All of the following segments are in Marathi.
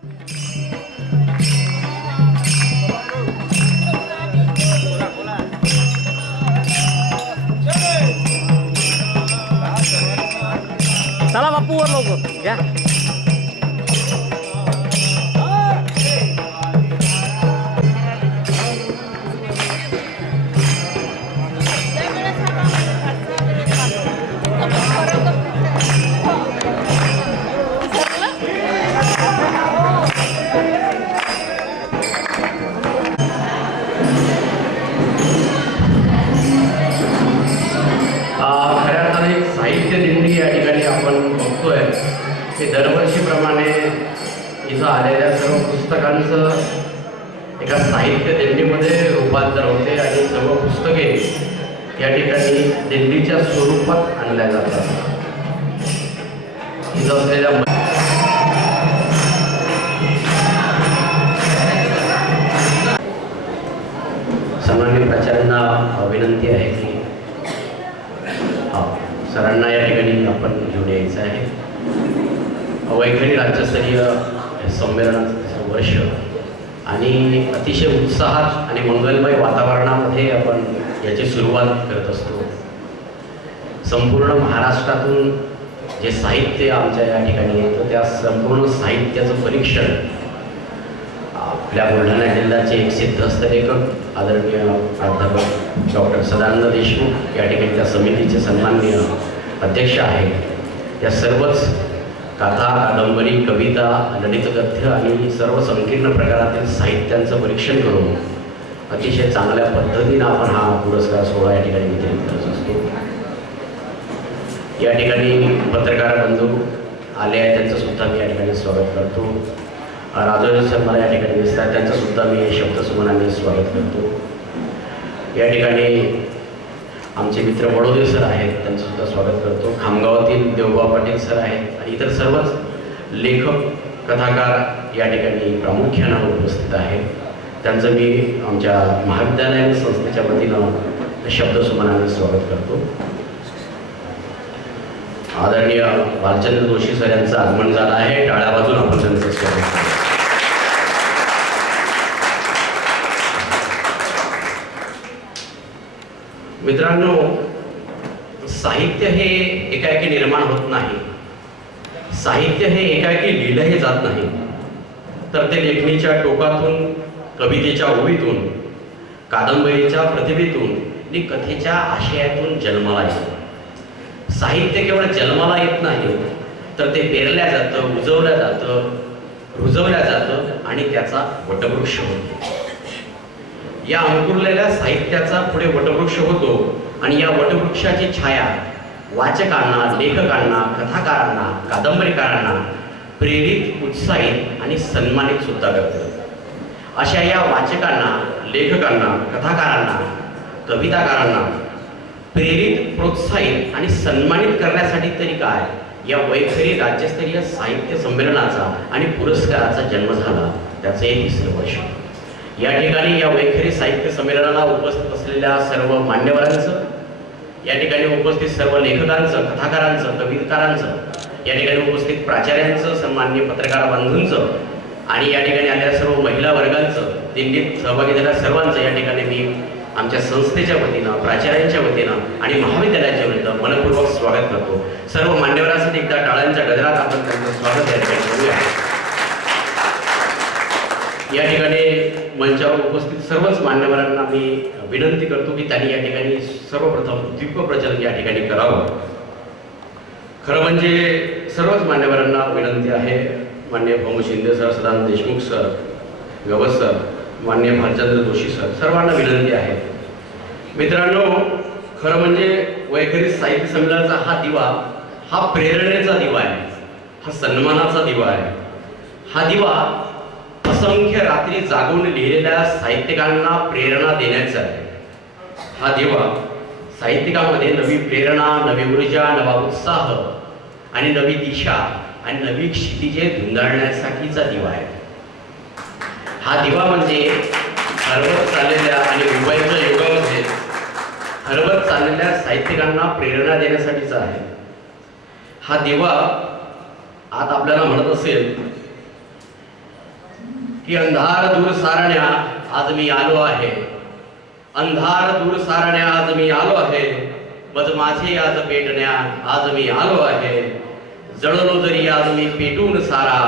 चला बापू वर लवकर घ्या. दरवर्षीप्रमाणे इथं आलेल्या सर्व पुस्तकांचं एका साहित्य दिंडीमध्ये रूपांतर होते आणि सर्व पुस्तके या ठिकाणी दिंडीच्या स्वरूपात आणल्या जातात. इथं असलेल्या सन्माननीय प्राचार्यांना विनंती आहे की सरांना या ठिकाणी आपण घेऊन यायचं आहे. वैखरी राज्यस्तरीय संमेलनाचं वर्ष आणि अतिशय उत्साहात आणि मंगलमय वातावरणामध्ये आपण याची सुरुवात करत असतो. संपूर्ण महाराष्ट्रातून जे साहित्य आमच्या या ठिकाणी येतं त्या संपूर्ण साहित्याचं परीक्षण आपल्या बुलढाणा जिल्ह्याचे एक सिद्धहस्त लेखक आदरणीय प्राध्यापक डॉक्टर सदानंद देशमुख या ठिकाणी त्या समितीचे सन्माननीय अध्यक्ष आहेत. या सर्वच कथा, कादंबरी, कविता, ललितगद्य आणि सर्व संकीर्ण प्रकारातील साहित्यांचं परीक्षण करून अतिशय चांगल्या पद्धतीनं आपण हा पुरस्कार सोहळा या ठिकाणी वितरित करत असतो. या ठिकाणी पत्रकार बंधू आले आहेत त्यांचंसुद्धा मी या ठिकाणी स्वागत करतो. राजोजी सर मला या ठिकाणी दिसतात त्यांचंसुद्धा मी शब्दसुमनाने स्वागत करतो. या ठिकाणी आमचे मित्र बडोदे सर आहेत त्यांचंसुद्धा स्वागत करतो. खामगावातील देवबा पाटील सर आहेत आणि इतर सर्वच लेखक कथाकार या ठिकाणी प्रामुख्यानं उपस्थित आहेत. त्यांचं मी आमच्या महाविद्यालय संस्थेच्या वतीनं शब्दसुमनाने स्वागत करतो. आदरणीय भालचंद्र जोशी सर यांचं आगमन झालं आहे. टाळ्या वाजून आपण त्यांचं स्वागत करतो. मित्रांनो, साहित्य हे एकाएकी निर्माण होत नाही. साहित्य हे एकाएकी लिहिलंही जात नाही, तर ते लेखणीच्या टोकातून, कवितेच्या ओवीतून, कादंबरीच्या प्रतिभेतून आणि कथेच्या आशयातून जन्माला येतं. साहित्य केवळ जन्माला येत नाही, तर ते पेरल्या जातं, उजवलं जातं, रुजवल्या जातं आणि त्याचा वटवृक्ष होतो. या अंकुरलेल्या साहित्याचा पुढे वटवृक्ष होतो आणि या वटवृक्षाची छाया वाचकांना, लेखकांना, कथाकारांना, कादंबरीकारांना प्रेरित, उत्साहित आणि सन्मानित सुद्धा करते. अशा या वाचकांना, लेखकांना, कथाकारांना, कविताकारांना प्रेरित, प्रोत्साहित आणि सन्मानित करण्यासाठी तरी काय या वैखरी राज्यस्तरीय साहित्य संमेलनाचा आणि पुरस्काराचा जन्म झाला. त्याचं हे 3रं वर्ष. या ठिकाणी या वैखरी साहित्य संमेलनाला उपस्थित असलेल्या सर्व मान्यवरांचं, या ठिकाणी उपस्थित सर्व लेखकांचं, कथाकारांचं, कविकारांचं, या ठिकाणी उपस्थित प्राचार्यांचं, सन्माननीय पत्रकार बंधूंचं आणि या ठिकाणी आलेल्या सर्व महिला वर्गांचं, दिंडीत सहभागी झालेल्या सर्वांचं या ठिकाणी मी आमच्या संस्थेच्या वतीनं, प्राचार्यांच्या वतीनं आणि महाविद्यालयाच्या वतीनं मनपूर्वक स्वागत करतो. सर्व मान्यवरांसाठी एकदा टाळ्यांच्या गजरात आपण त्यांचं स्वागत या ठिकाणी करूया. या ठिकाणी मंचावर उपस्थित सर्वच मान्यवरांना मी विनंती करतो की त्यांनी या ठिकाणी सर्वप्रथम दीपप्रज्वलन या ठिकाणी करावं. खरं म्हणजे सर्वच मान्यवरांना विनंती आहे. माननीय Bhau Shinde sir, Sadanand Deshmukh sir, Gawas sir, माननीय भालचंद्र जोशी सर, सर्वांना विनंती आहे. मित्रांनो, खरं म्हणजे वैखरी साहित्य संमेलनाचा हा दिवा हा प्रेरणेचा दिवा आहे, हा सन्मानाचा दिवा आहे. हा दिवा असंख्य रात्री जागून लिहिलेल्या साहित्यिकांना प्रेरणा देण्याचा आहे. हा दिवा साहित्यिकामध्ये नवी प्रेरणा, नवी ऊर्जा, नवा उत्साह आणि नवी दिशा आणि नवी क्षितिजे धुंदाळण्यासाठीचा दिवा आहे. हा दिवा म्हणजे हरवत चाललेल्या आणि मोबाईलच्या युगामध्ये हरवत चाललेल्या साहित्यिकांना प्रेरणा देण्यासाठीचा आहे. हा दिवा आज आपल्याला म्हणत असेल की अंधार दूर सारण्या आज मी आलो आहे, अंधार दूर सारण्या आज मी आलो आहे, मज माझे आज पेटण्या आज मी आलो आहे, जळलो जरी आज मी पेटून सारा,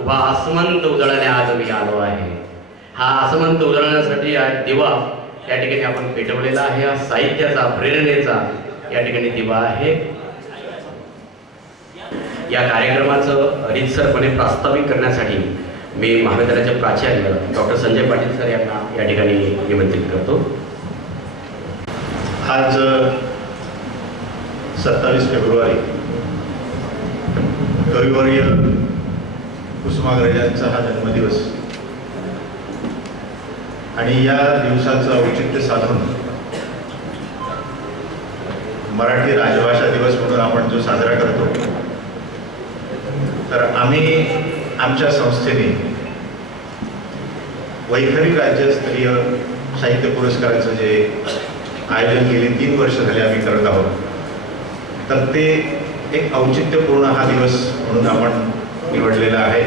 उभा आसमंत उजळण्या आज मी आलो आहे. हा आसमंत उजळण्यासाठी हा दिवा या ठिकाणी आपण पेटवलेला आहे. हा साहित्याचा, प्रेरणेचा या ठिकाणी दिवा आहे. या कार्यक्रमाचं रीतसरपणे प्रास्ताविक करण्यासाठी मी महाविद्यालयाचे प्राचार्य डॉक्टर संजय पाटील सर यांना या ठिकाणी निमंत्रित करतो. आज 27 फेब्रुवारी कविवर्य कुसुमाग्रज यांचा हा जन्मदिवस आणि या दिवसाचं औचित्य साधून मराठी राजभाषा दिवस म्हणून आपण जो साजरा करतो, तर आम्ही आमच्या संस्थेने वैखरी राज्यस्तरीय साहित्य पुरस्काराचं जे आयोजन गेली 3 वर्ष झाले आम्ही करत आहोत, तर ते एक औचित्यपूर्ण हा दिवस म्हणून आपण निवडलेला आहे.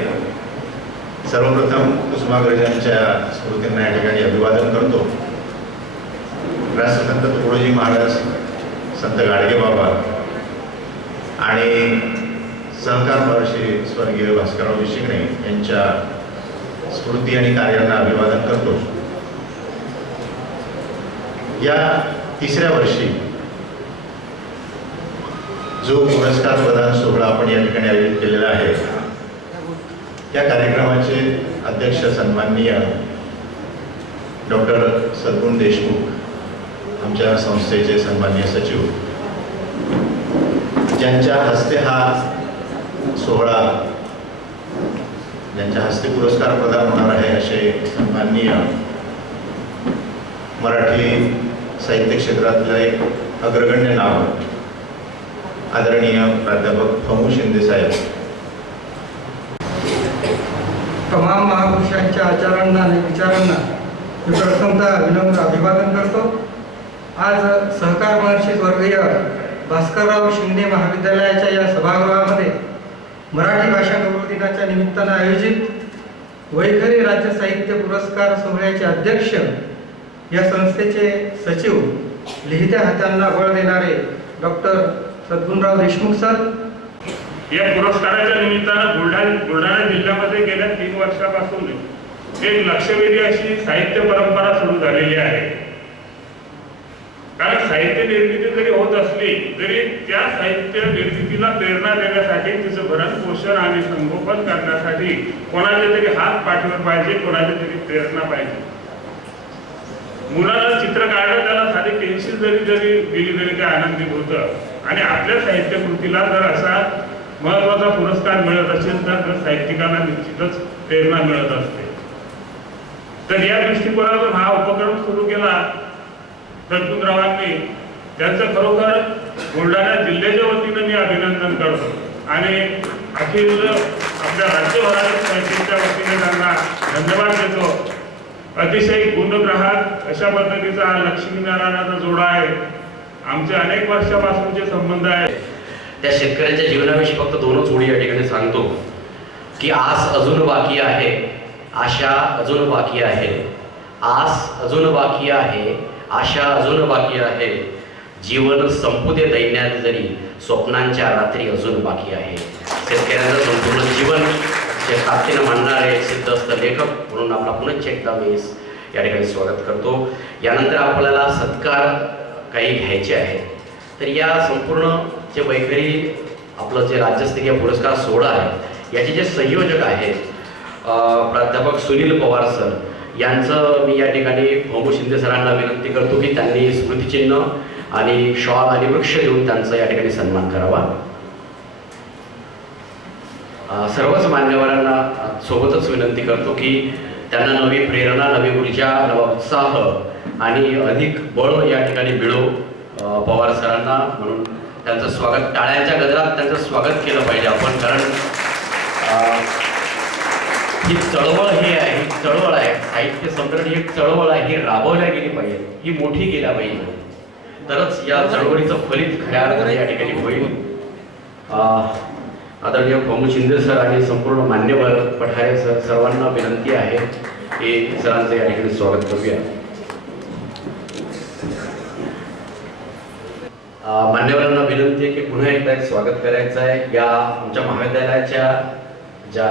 सर्वप्रथम कुसुमाग्रजांच्या स्मृतींना या ठिकाणी अभिवादन करतो. राष्ट्रसंत तुकडोजी महाराज, संत गाडगेबाबा आणि सहकार महर्षी स्वर्गीय भास्करराव विशिगणे यांच्या स्मृती आणि कार्यांना अभिवादन करतो. या 3ऱ्या वर्षी जो पुरस्कार प्रदान सोहळा आपण या ठिकाणी आयोजित केलेला आहे, या कार्यक्रमाचे अध्यक्ष सन्माननीय डॉक्टर सद्गुण देशमुख, आमच्या संस्थेचे सन्माननीय सचिव, ज्यांच्या हस्ते हा सोहळा, ज्यांच्या हस्ते पुरस्कार प्रदान होणार आहे, असे सन्माननीय मराठी साहित्य क्षेत्रातलं एक अग्रगण्य नाव आदरणीय प्राध्यापक फमू शिंदे साहेब, तमाम महापुरुषांच्या आचारांना आणि विचारांना मी प्रथमतः विनम्र अभिवादन करतो. आज सहकार महर्षी स्वर्गीय भास्करराव शिंदे महाविद्यालयाच्या या सभागृहामध्ये मराठी भाषा गौरव दिनाच्या निमित्तानं आयोजित वैखरी राज्य साहित्य पुरस्कार सोहळ्याचे अध्यक्ष, या संस्थेचे सचिव, लिहित्या हातांना बळ देणारे डॉक्टर सद्गुणराव देशमुख सर, या पुरस्काराच्या निमित्तानं बुलढाणा जिल्ह्यामध्ये गेल्या 3 वर्षापासून एक लक्षवेधी अशी साहित्य परंपरा सुरू झालेली आहे. कारण साहित्य निर्मिती जरी होत असली तरी त्या साहित्य निर्मितीला प्रेरणा देण्यासाठी, तिचं भरण पोषण आणि संगोपन करण्यासाठी कोणाचे तरी हात पाठीवर पाहिजे, कोणाची तरी प्रेरणा पाहिजे. मुलाला चित्र काढलं, त्याला साधी पेन्सिल जरी दिली तरी ते आनंदित होतं. आणि आपल्या साहित्य कृतीला जर असा महत्वाचा पुरस्कार मिळत असेल तर साहित्यिकांना निश्चितच प्रेरणा मिळत असते. तर या दृष्टिकोनातून हा उपक्रम सुरू केला सद्गुणरावांनी. त्यांचं खरोखर बुलढाणा जिल्ह्याच्या वतीनं मी अभिनंदन करतो आणि अखिल आपल्या राज्यभरातील साहित्याच्या वतीने त्यांना धन्यवाद देतो. अतिशय गुणग्राहक अशा पद्धतीचा लक्ष्मीनारायणाचा जोडा आहे. आमचे अनेक वर्षापासूनचे संबंध आहेत. त्या शेतकऱ्याच्या जीवनाविषयी फक्त 2च ओळी या ठिकाणी सांगतो की आस अजून बाकी आहे, आशा अजून बाकी आहे, आस अजून बाकी आहे, आशा अजून बाकी आहे, जीवन संपू दे दैन्यात जरी, स्वप्नांच्या रात्री अजून बाकी आहे. शेतकऱ्यांचं संपूर्ण जीवन जे ताकदीनं मांडणारे सिद्धस्त लेखक म्हणून आपला पुनश्च एकदा मी या ठिकाणी स्वागत करतो. यानंतर आपल्याला सत्कार काही घ्यायचे आहेत. तर या संपूर्ण जे वैखरी आपलं जे राज्यस्तरीय पुरस्कार सोहळा आहे, याचे जे संयोजक आहेत प्राध्यापक सुनील पवार सर, यांचं मी या ठिकाणी फमू शिंदे सरांना विनंती करतो की त्यांनी स्मृतिचिन्ह आणि शॉल आणि वृक्ष देऊन त्यांचा या ठिकाणी सन्मान करावा. सर्वच मान्यवरांना सोबतच विनंती करतो की त्यांना नवी प्रेरणा, नवी ऊर्जा, नवा उत्साह आणि अधिक बळ या ठिकाणी मिळो. पवार सरांना म्हणून त्यांचं स्वागत, टाळ्यांच्या गजरात त्यांचं स्वागत केलं पाहिजे आपण. कारण ही चळवळ ही आहे, ही चळवळ आहे, साहित्य संकलन ही एक चळवळ आहे, ही राबवल्या गेली पाहिजे, ही मोठी केल्या पाहिजे, तरच या चळवळीचं फलित खऱ्या अर्थाने या ठिकाणी होईल. आदरणीय प्रमोद शिंदे सर आणि संपूर्ण मान्यवर पठारे सर सर्वांना विनंती आहे की सरांचं या ठिकाणी स्वागत करूया. मान्यवरांना विनंती आहे की पुन्हा एकदा एक स्वागत करायचं आहे. या आमच्या महाविद्यालयाच्या ज्या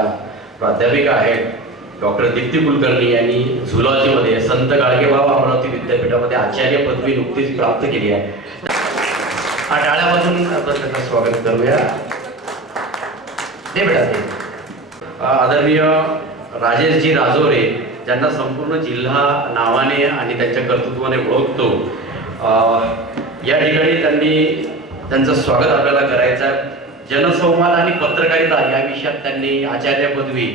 प्राध्यापिका आहेत डॉक्टर दीप्ती कुलकर्णी यांनी झुलॉजीमध्ये संत गाडगेबाबा अमरावती विद्यापीठामध्ये आचार्य पदवी नुकतीच प्राप्त केली आहे. हा टाळ्यापासून आपण त्याचं स्वागत करूया. ते बेटा ते आदरणीय राजेशजी राजोरे ज्यांना संपूर्ण जिल्हा नावाने आणि त्यांच्या कर्तृत्वाने ओळखतो, या ठिकाणी त्यांचं स्वागत आपल्याला करायचं आहे. जनसंवाद आणि पत्रकारिता या विषयात त्यांनी आचार्य पदवी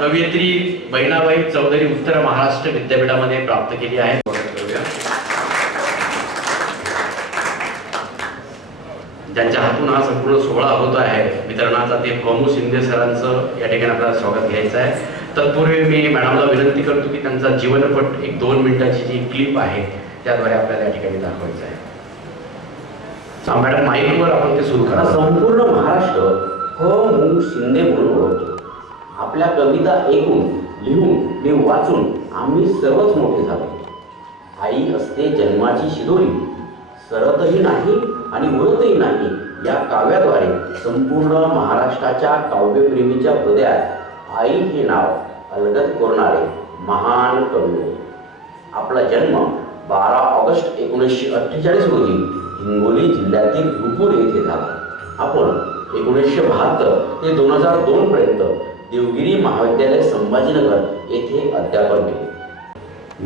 कवयित्री बहिणाबाई चौधरी उत्तर महाराष्ट्र विद्यापीठामध्ये प्राप्त केली आहे. स्वागत करूया. ज्यांच्या हातून हा संपूर्ण सोहळा होत आहे वितरणाचा ते प्रमोद शिंदे सरांचं या ठिकाणी आपल्याला स्वागत घ्यायचं आहे. तत्पूर्वी मी मॅडमला विनंती करतो की त्यांचा जीवनपट एक 2 मिनिटाची जी क्लिप आहे त्याद्वारे आपल्याला या ठिकाणी दाखवायचं आहे. मॅडम माईकवर आपण ते सुरू करा. संपूर्ण महाराष्ट्र ह.मु. शिंदे म्हणून ओळखतो. आपल्या कविता ऐकून, लिहून आणि वाचून आम्ही सर्वच मोठे झालो. आई असते जन्माची शिदोरी, सरतही नाही आणि उरतही नाही या काव्याद्वारे संपूर्ण महाराष्ट्राच्या काव्यप्रेमीच्या हृदयात आई हे नाव अलगद करणारे महान कवी होते. आपला जन्म 12 ऑगस्ट 1948 रोजी हिंगोली जिल्ह्यातील रुपूर येथे झाला. आपण 1972 ते 2002 पर्यंत देवगिरी महाविद्यालय संभाजीनगर येथे अध्यापन केले.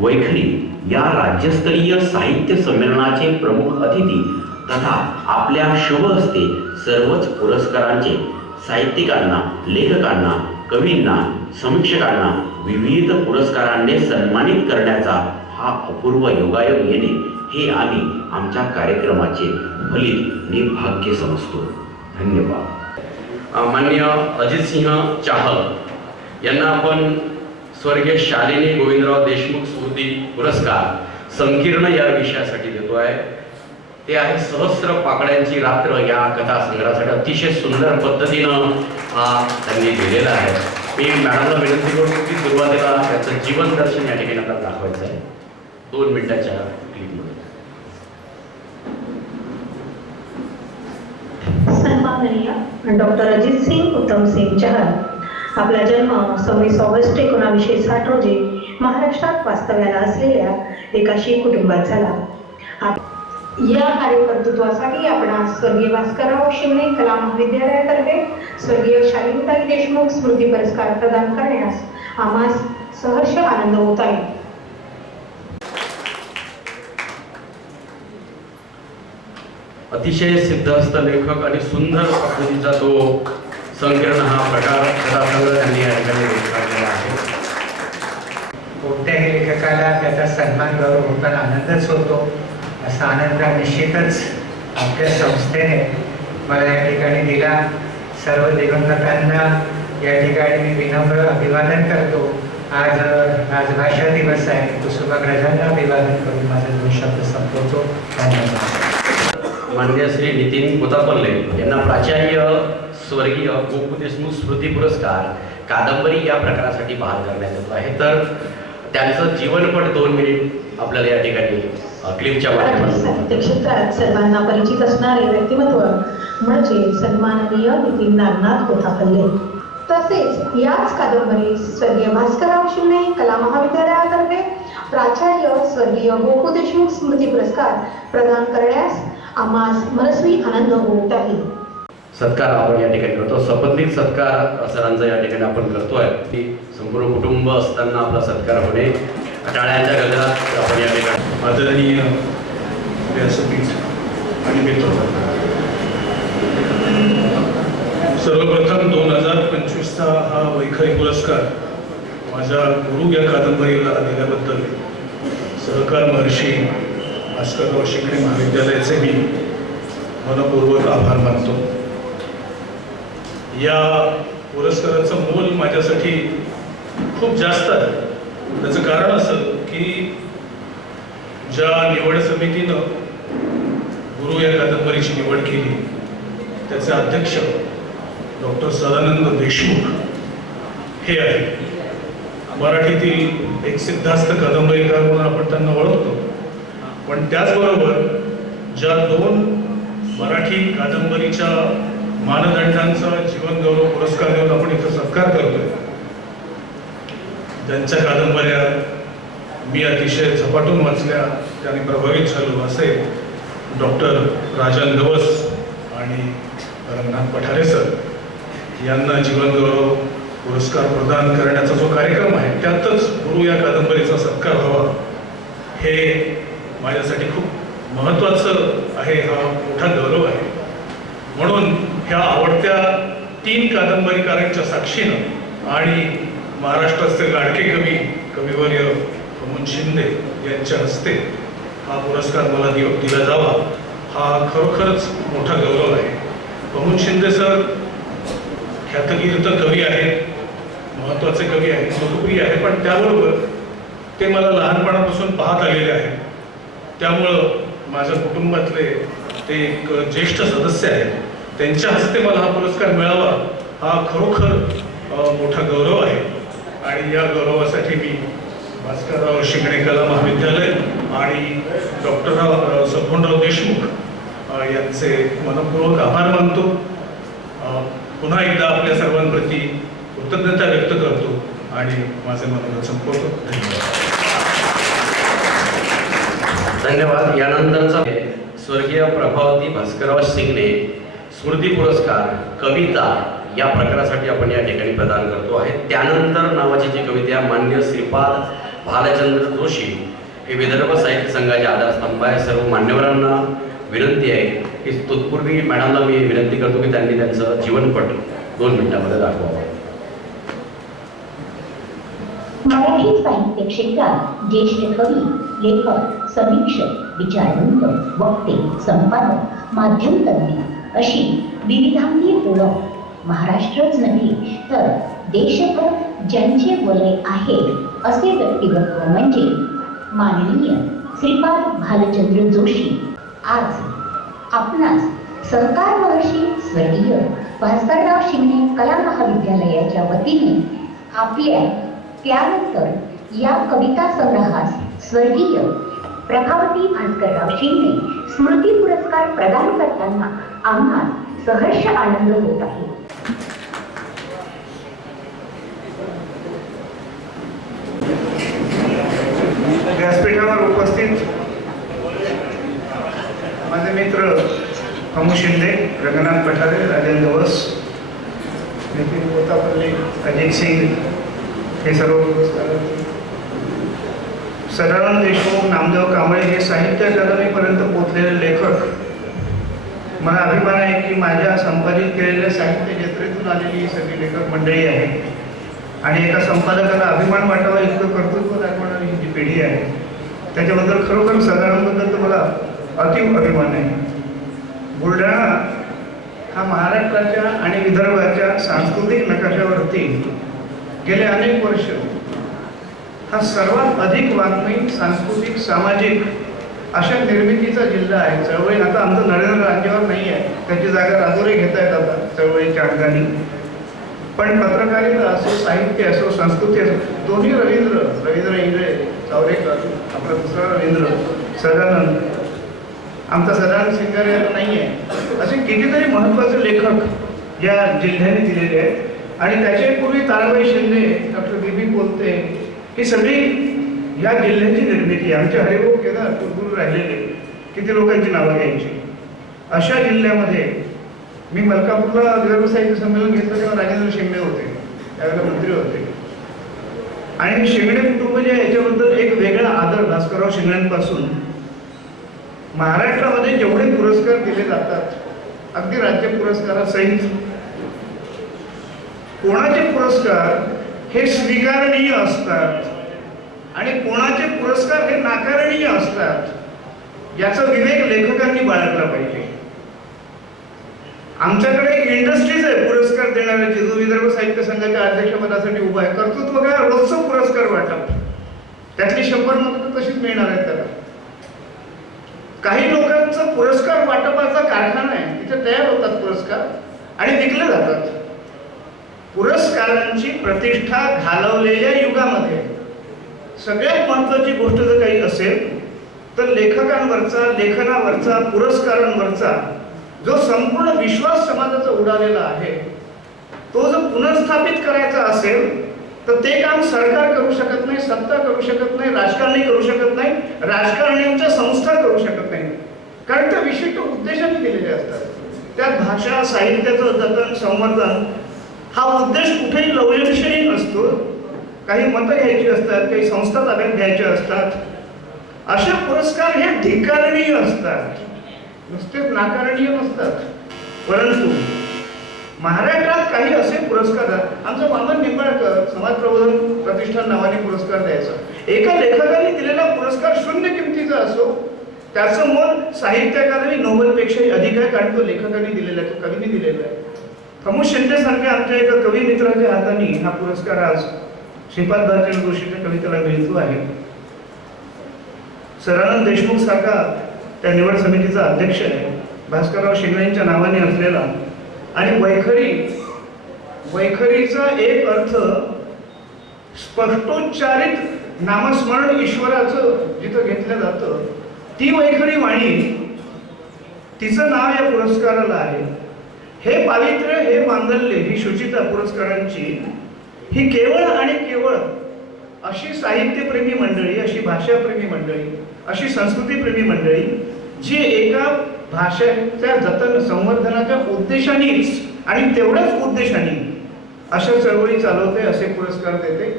वैखरी या राज्यस्तरीय साहित्य संमेलनाचे प्रमुख अतिथी तथा आपल्या शुभ हस्ते सर्वच पुरस्कारांचे साहित्यिकांना, लेखकांना, कवींना, समीक्षकांना विविध पुरस्कारांनी सन्मानित करण्याचा हा अपूर्व योगायोग येणे हे आम्ही आमच्या कार्यक्रमाचे फलित आणि भाग्य समजतो. धन्यवाद. माननीय अजितसिंह चाहल यांना आपण स्वर्गीय शालिनी गोविंदराव देशमुख स्मृती पुरस्कार संकीर्ण या विषयासाठी देतो आहे. ते आहे सहस्र पाकड्यांची रात्र या कथा संग्रहासाठी अतिशय सुंदर पद्धतीनं त्यांनी दिलेला आहे. मी मॅडमला विनंती करतो की सुरुवातीला त्याचं जीवन दर्शन या ठिकाणी आपल्याला दाखवायचं आहे 2 मिनिटाच्या क्लिपमध्ये. सन्माननीय डॉक्टर अजितसिंग उत्तमसिंग चहल, आपला जन्म 26 ऑगस्ट 1960 रोजी महाराष्ट्रात वास्तव्याला असलेल्या एका शीख कुटुंबात झाला. या कार्यकर्तृत्वासाठी आपण आज स्वर्गीय भास्करराव शिंदे कला महाविद्यालयातर्फे स्वर्गीय शालिनीताई देशमुख स्मृती पुरस्कार प्रदान करण्यास आम्हास सहर्ष आनंद होत आहे. अतिशय सिद्धहस्त लेखक आणि सुंदर पद्धतीचा तो संकीर्ण हा प्रकार कथासंग्रह त्यांनी या ठिकाणी रेखाटलेला आहे. कोणत्याही लेखकाला त्याचा सन्मान गौरव होताना आनंदच होतो. असा आनंद निश्चितच आपल्या संस्थेने मला या ठिकाणी दिला. सर्व दिवंगतांना या ठिकाणी मी विनम्र अभिवादन करतो. आज राजभाषा दिवस आहे. कुसुमाग्रजांना अभिवादन करून माझे 2 शब्द संपवतो. धन्यवाद. माननीय श्री नितीन कोतापल्ले यांना प्राचार्य स्वर्गीय गोपू देशमुख स्मृती पुरस्कार कादंबरी या प्रकारासाठी बहाल करण्यात येतो आहे. तर त्यांचं जीवनपट 2 मिनिट आपल्याला या ठिकाणी क्लिपच्या माध्यमातून. साहित्य क्षेत्रात सर्वांना परिचित असणारे व्यक्तिमत्व म्हणजे सन्माननीय नितीन नागनाथ कोतापल्ले. तसेच याच कादंबरी स्वर्गीय भास्करराव शिंदे कला महाविद्यालयातर्फे प्राचार्य स्वर्गीय गोपू देशमुख स्मृती पुरस्कार प्रदान करण्यास आम्हास मनस्वी आनंद होत आहे. सत्कार आपण या ठिकाणी करतो. सपत्नीक सत्कार सरांचा या ठिकाणी आपण करतोय. की संपूर्ण कुटुंब असताना आपला सत्कार होणे टाळ्यांच्या गजरात आपण या ठिकाणी. आदरणीय व्यासपीठ आणि मित्र, सर्वप्रथम 2025चा हा वैखरी पुरस्कार माझ्या गुरु या कादंबरीला दिल्याबद्दल सहकार महर्षी भास्करराव शिंदे महाविद्यालयाचे मी मनपूर्वक आभार मानतो. या पुरस्काराचं मोल माझ्यासाठी खूप जास्त आहे. त्याचं कारण असं की ज्या निवड समितीनं गुरु या कादंबरीची निवड केली त्याचे अध्यक्ष डॉक्टर सदानंद देशमुख हे आहेत. मराठीतील एक सिद्धास्त कादंबरीकार म्हणून आपण त्यांना ओळखतो, पण त्याचबरोबर ज्या 2 मराठी कादंबरीच्या मानदंडांचा जीवनगौरव पुरस्कार देऊन आपण इथं सत्कार करतोय, ज्यांच्या कादंबऱ्या मी अतिशय झपाटून वाचल्या, त्यांनी प्रभावित झालो असे डॉक्टर राजन गवस आणि रंगनाथ पठारे सर यांना जीवनगौरव पुरस्कार प्रदान करण्याचा जो कार्यक्रम आहे त्यातच गुरु या कादंबरीचा सत्कार व्हावा हे माझ्यासाठी खूप महत्त्वाचं आहे, हा मोठा गौरव आहे. म्हणून ह्या आवडत्या 3 कादंबरीकारांच्या साक्षीनं आणि महाराष्ट्राचे लाडके कविवर्य प्रमोद शिंदे यांच्या हस्ते हा पुरस्कार मला दिला जावा हा खरोखरच मोठा गौरव आहे. प्रमोद शिंदे सर ख्यातकीर्त कवी आहेत, महत्त्वाचे कवी आहेत, लोकप्रिय आहे, पण त्याबरोबर ते मला लहानपणापासून पाहत आलेले आहेत. त्यामुळं माझ्या कुटुंबातले ते एक ज्येष्ठ सदस्य आहेत, त्यांच्या हस्ते मला हा पुरस्कार मिळावा हा खरोखर मोठा गौरव आहे. आणि या गौरवासाठी मी भास्करराव शिंगणे कला महाविद्यालय आणि डॉक्टर सखोंडराव देशमुख यांचे मनपूर्वक आभार मानतो. पुन्हा एकदा आपल्या सर्वांप्रती कृतज्ञता व्यक्त करतो आणि माझे मनोगत संपवतो. धन्यवाद. यानंतरचा स्वर्गीय प्रभावती भास्करराव शिंगणे स्मृती पुरस्कार कविता या प्रकारासाठी आपण या ठिकाणी प्रदान करतो आहे. त्यानंतर नावाची जी कविता मान्य श्रीपाद भालचंद्र जोशी हे विदर्भ साहित्य संघाचे आधारस्तंभ आहे. सर्व मान्यवरांना विनंती आहे की तत्पूर्वी मॅडमला मी विनंती करतो की त्यांनी त्यांचं जीवनपट 2 मिनिटांमध्ये दाखवावं. मराठी साहित्य क्षेत्रात ज्येष्ठ कवी, लेखक, समीक्षक, विचारवंत, वक्ते, संपादक, माध्यमतज्ञ अशी विविधांगी ओळख महाराष्ट्रच नव्हे तर देशभर ज्यांचे वलय आहे असे व्यक्तिमत्व म्हणजे माननीय श्रीपाद भालचंद्र जोशी. आज आपणास सहकार महर्षी स्वर्गीय भास्करराव शिंगणे कला महाविद्यालयाच्या वतीने आपल्या त्यानंतर या कविता संग्रहास स्वर्गीय प्रभावती भास्करराव शिंगणे स्मृती पुरस्कार प्रदान करताना आम्हाला सहर्ष आनंद होत आहे. व्यासपीठावर उपस्थित माझे मित्र प्रमोद शिंदे, रंगनाथ पठारे, राजन गवस, नितीन कोतापल्ले, अजित सिंग हे सर्व पुरस्कार, सदानंद देशमुख, नामदेव कांबळे हे साहित्य अकादमीपर्यंत पोहोचलेले लेखक. मला अभिमान आहे की माझ्या संपादित केलेल्या साहित्य जत्रेतून आलेली ही सगळी लेखक मंडळी आहे आणि एका संपादकाला अभिमान वाटावा इतकं कर्तृत्व दाखवणारी ही जी पिढी आहे त्याच्याबद्दल खरोखर सदानंदबद्दल तर मला अतिव अभिमान आहे. बुलढाणा हा महाराष्ट्राच्या आणि विदर्भाच्या सांस्कृतिक नकाशावरती गेले अनेक वर्ष हा सर्वात अधिक वाङ्मयी, सांस्कृतिक, सामाजिक अशा निर्मितीचा जिल्हा आहे. चळवळी आता आमचं नरेंद्र राज्यावर नाही आहे, त्याची जागा राजोरे घेता येत आता चळवळीच्या अंगाने. पण पत्रकारिता असो, साहित्य असो, संस्कृती असो, दोन्ही रवींद्र इंगळे चावरेकर, आपला दुसरा रवींद्र सदानंद, आमचा सदानंद सिंगारे नाही आहे, असे कितीतरी महत्त्वाचे लेखक या जिल्ह्याने दिलेले आहेत. आणि त्याच्यापूर्वी ताराबाई शिंदे, डॉक्टर बी बोलते, ही सगळी या जिल्ह्याची निर्मिती. आमचे हरिभाऊ केदार कुलगुरू राहिलेले किती लोकांची नावं घ्यायची. अशा जिल्ह्यामध्ये मी मलकापूरला विदर्भ साहित्य संमेलन घेतलं तेव्हा राजेंद्र शिंगणे होते, त्यावेळेला मंत्री होते. आणि शिंगणे कुटुंब जे याच्याबद्दल एक वेगळा आदर भास्करराव शिंगण्यांपासून महाराष्ट्रामध्ये जेवढे पुरस्कार दिले जातात, अगदी राज्य पुरस्कारासहित, कोणाचे पुरस्कार हे स्वीकारणीय असतात आणि कोणाचे पुरस्कार हे नाकारणीय असतात, याचा विवेक लेखकांनी बाळगला पाहिजे. आमच्याकडे एक इंडस्ट्रीज आहे पुरस्कार देणाऱ्याची, जो विदर्भ साहित्य संघाच्या अध्यक्षपदासाठी उभा आहे. कर्तृत्व काय, रोजचं पुरस्कार वाटप, त्यातली 100 मतं तशीच मिळणार आहेत त्याला. काही लोकांचा पुरस्कार वाटपाचा कारखाना आहे, तिथे तयार होतात पुरस्कार आणि विकले जातात. पुरस्कारांची प्रतिष्ठा घालवलेल्या युगामध्ये सगळ्यात महत्त्वाची गोष्ट जर काही असेल तर लेखकांवरचा, लेखनावरचा, पुरस्कारांवरचा जो संपूर्ण विश्वास समाजाचा उडालेला आहे तो जर पुनर्स्थापित करायचा असेल तर ते काम सरकार करू शकत नाही, सत्ता करू शकत नाही, राजकारणी करू शकत नाही, राजकारण्यांच्या संस्था करू शकत नाही. कारण त्या विशिष्ट उद्देशाने दिलेले असतात. त्यात भाषा, साहित्याचं जतन, संवर्धन हा उद्देश कुठेही लवलेविषयी नसतो. काही मतं घ्यायची असतात, काही संस्था ताब्यात घ्यायच्या असतात. असे पुरस्कार हे धिक्कारणीय असतात, नुसतेच नाकारणीय नसतात. परंतु महाराष्ट्रात काही असे पुरस्कार, आमचं वामन निंबाळकर समाज प्रबोधन प्रतिष्ठान नावाने पुरस्कार द्यायचा. एका लेखकाने दिलेला पुरस्कार शून्य किमतीचा असो, त्याचं मोल साहित्य अकादमी नोबेलपेक्षाही अधिक आहे, कारण तो लेखकाने दिलेला आहे, तो कवीने दिलेला आहे. प्रमोद शिंदे सारख्या आमच्या एका कवी मित्राच्या हाताने हा पुरस्कार आज श्रीपाद भारती जोशीच्या कवितेला मिळतो आहे. सरानंद देशमुख सारखा त्या निवड समितीचा अध्यक्ष आहे. भास्करराव शिंगणेंच्या नावाने असलेला आणि वैखरीचा एक अर्थ स्पष्टोच्चारित नामस्मरण ईश्वराचं जिथं घेतलं जातं ती वैखरी वाणी, तिचं नाव या पुरस्काराला आहे. हे पावित्र्य, हे मांगल्य, ही शुचिता पुरस्कारांची ही केवळ आणि केवळ अशी साहित्यप्रेमी मंडळी, अशी भाषाप्रेमी मंडळी, अशी संस्कृतीप्रेमी मंडळी जी एका भाषेच्या जतन संवर्धनाच्या उद्देशानेच आणि तेवढ्याच उद्देशाने अशा चळवळी चालवते, असे पुरस्कार देते.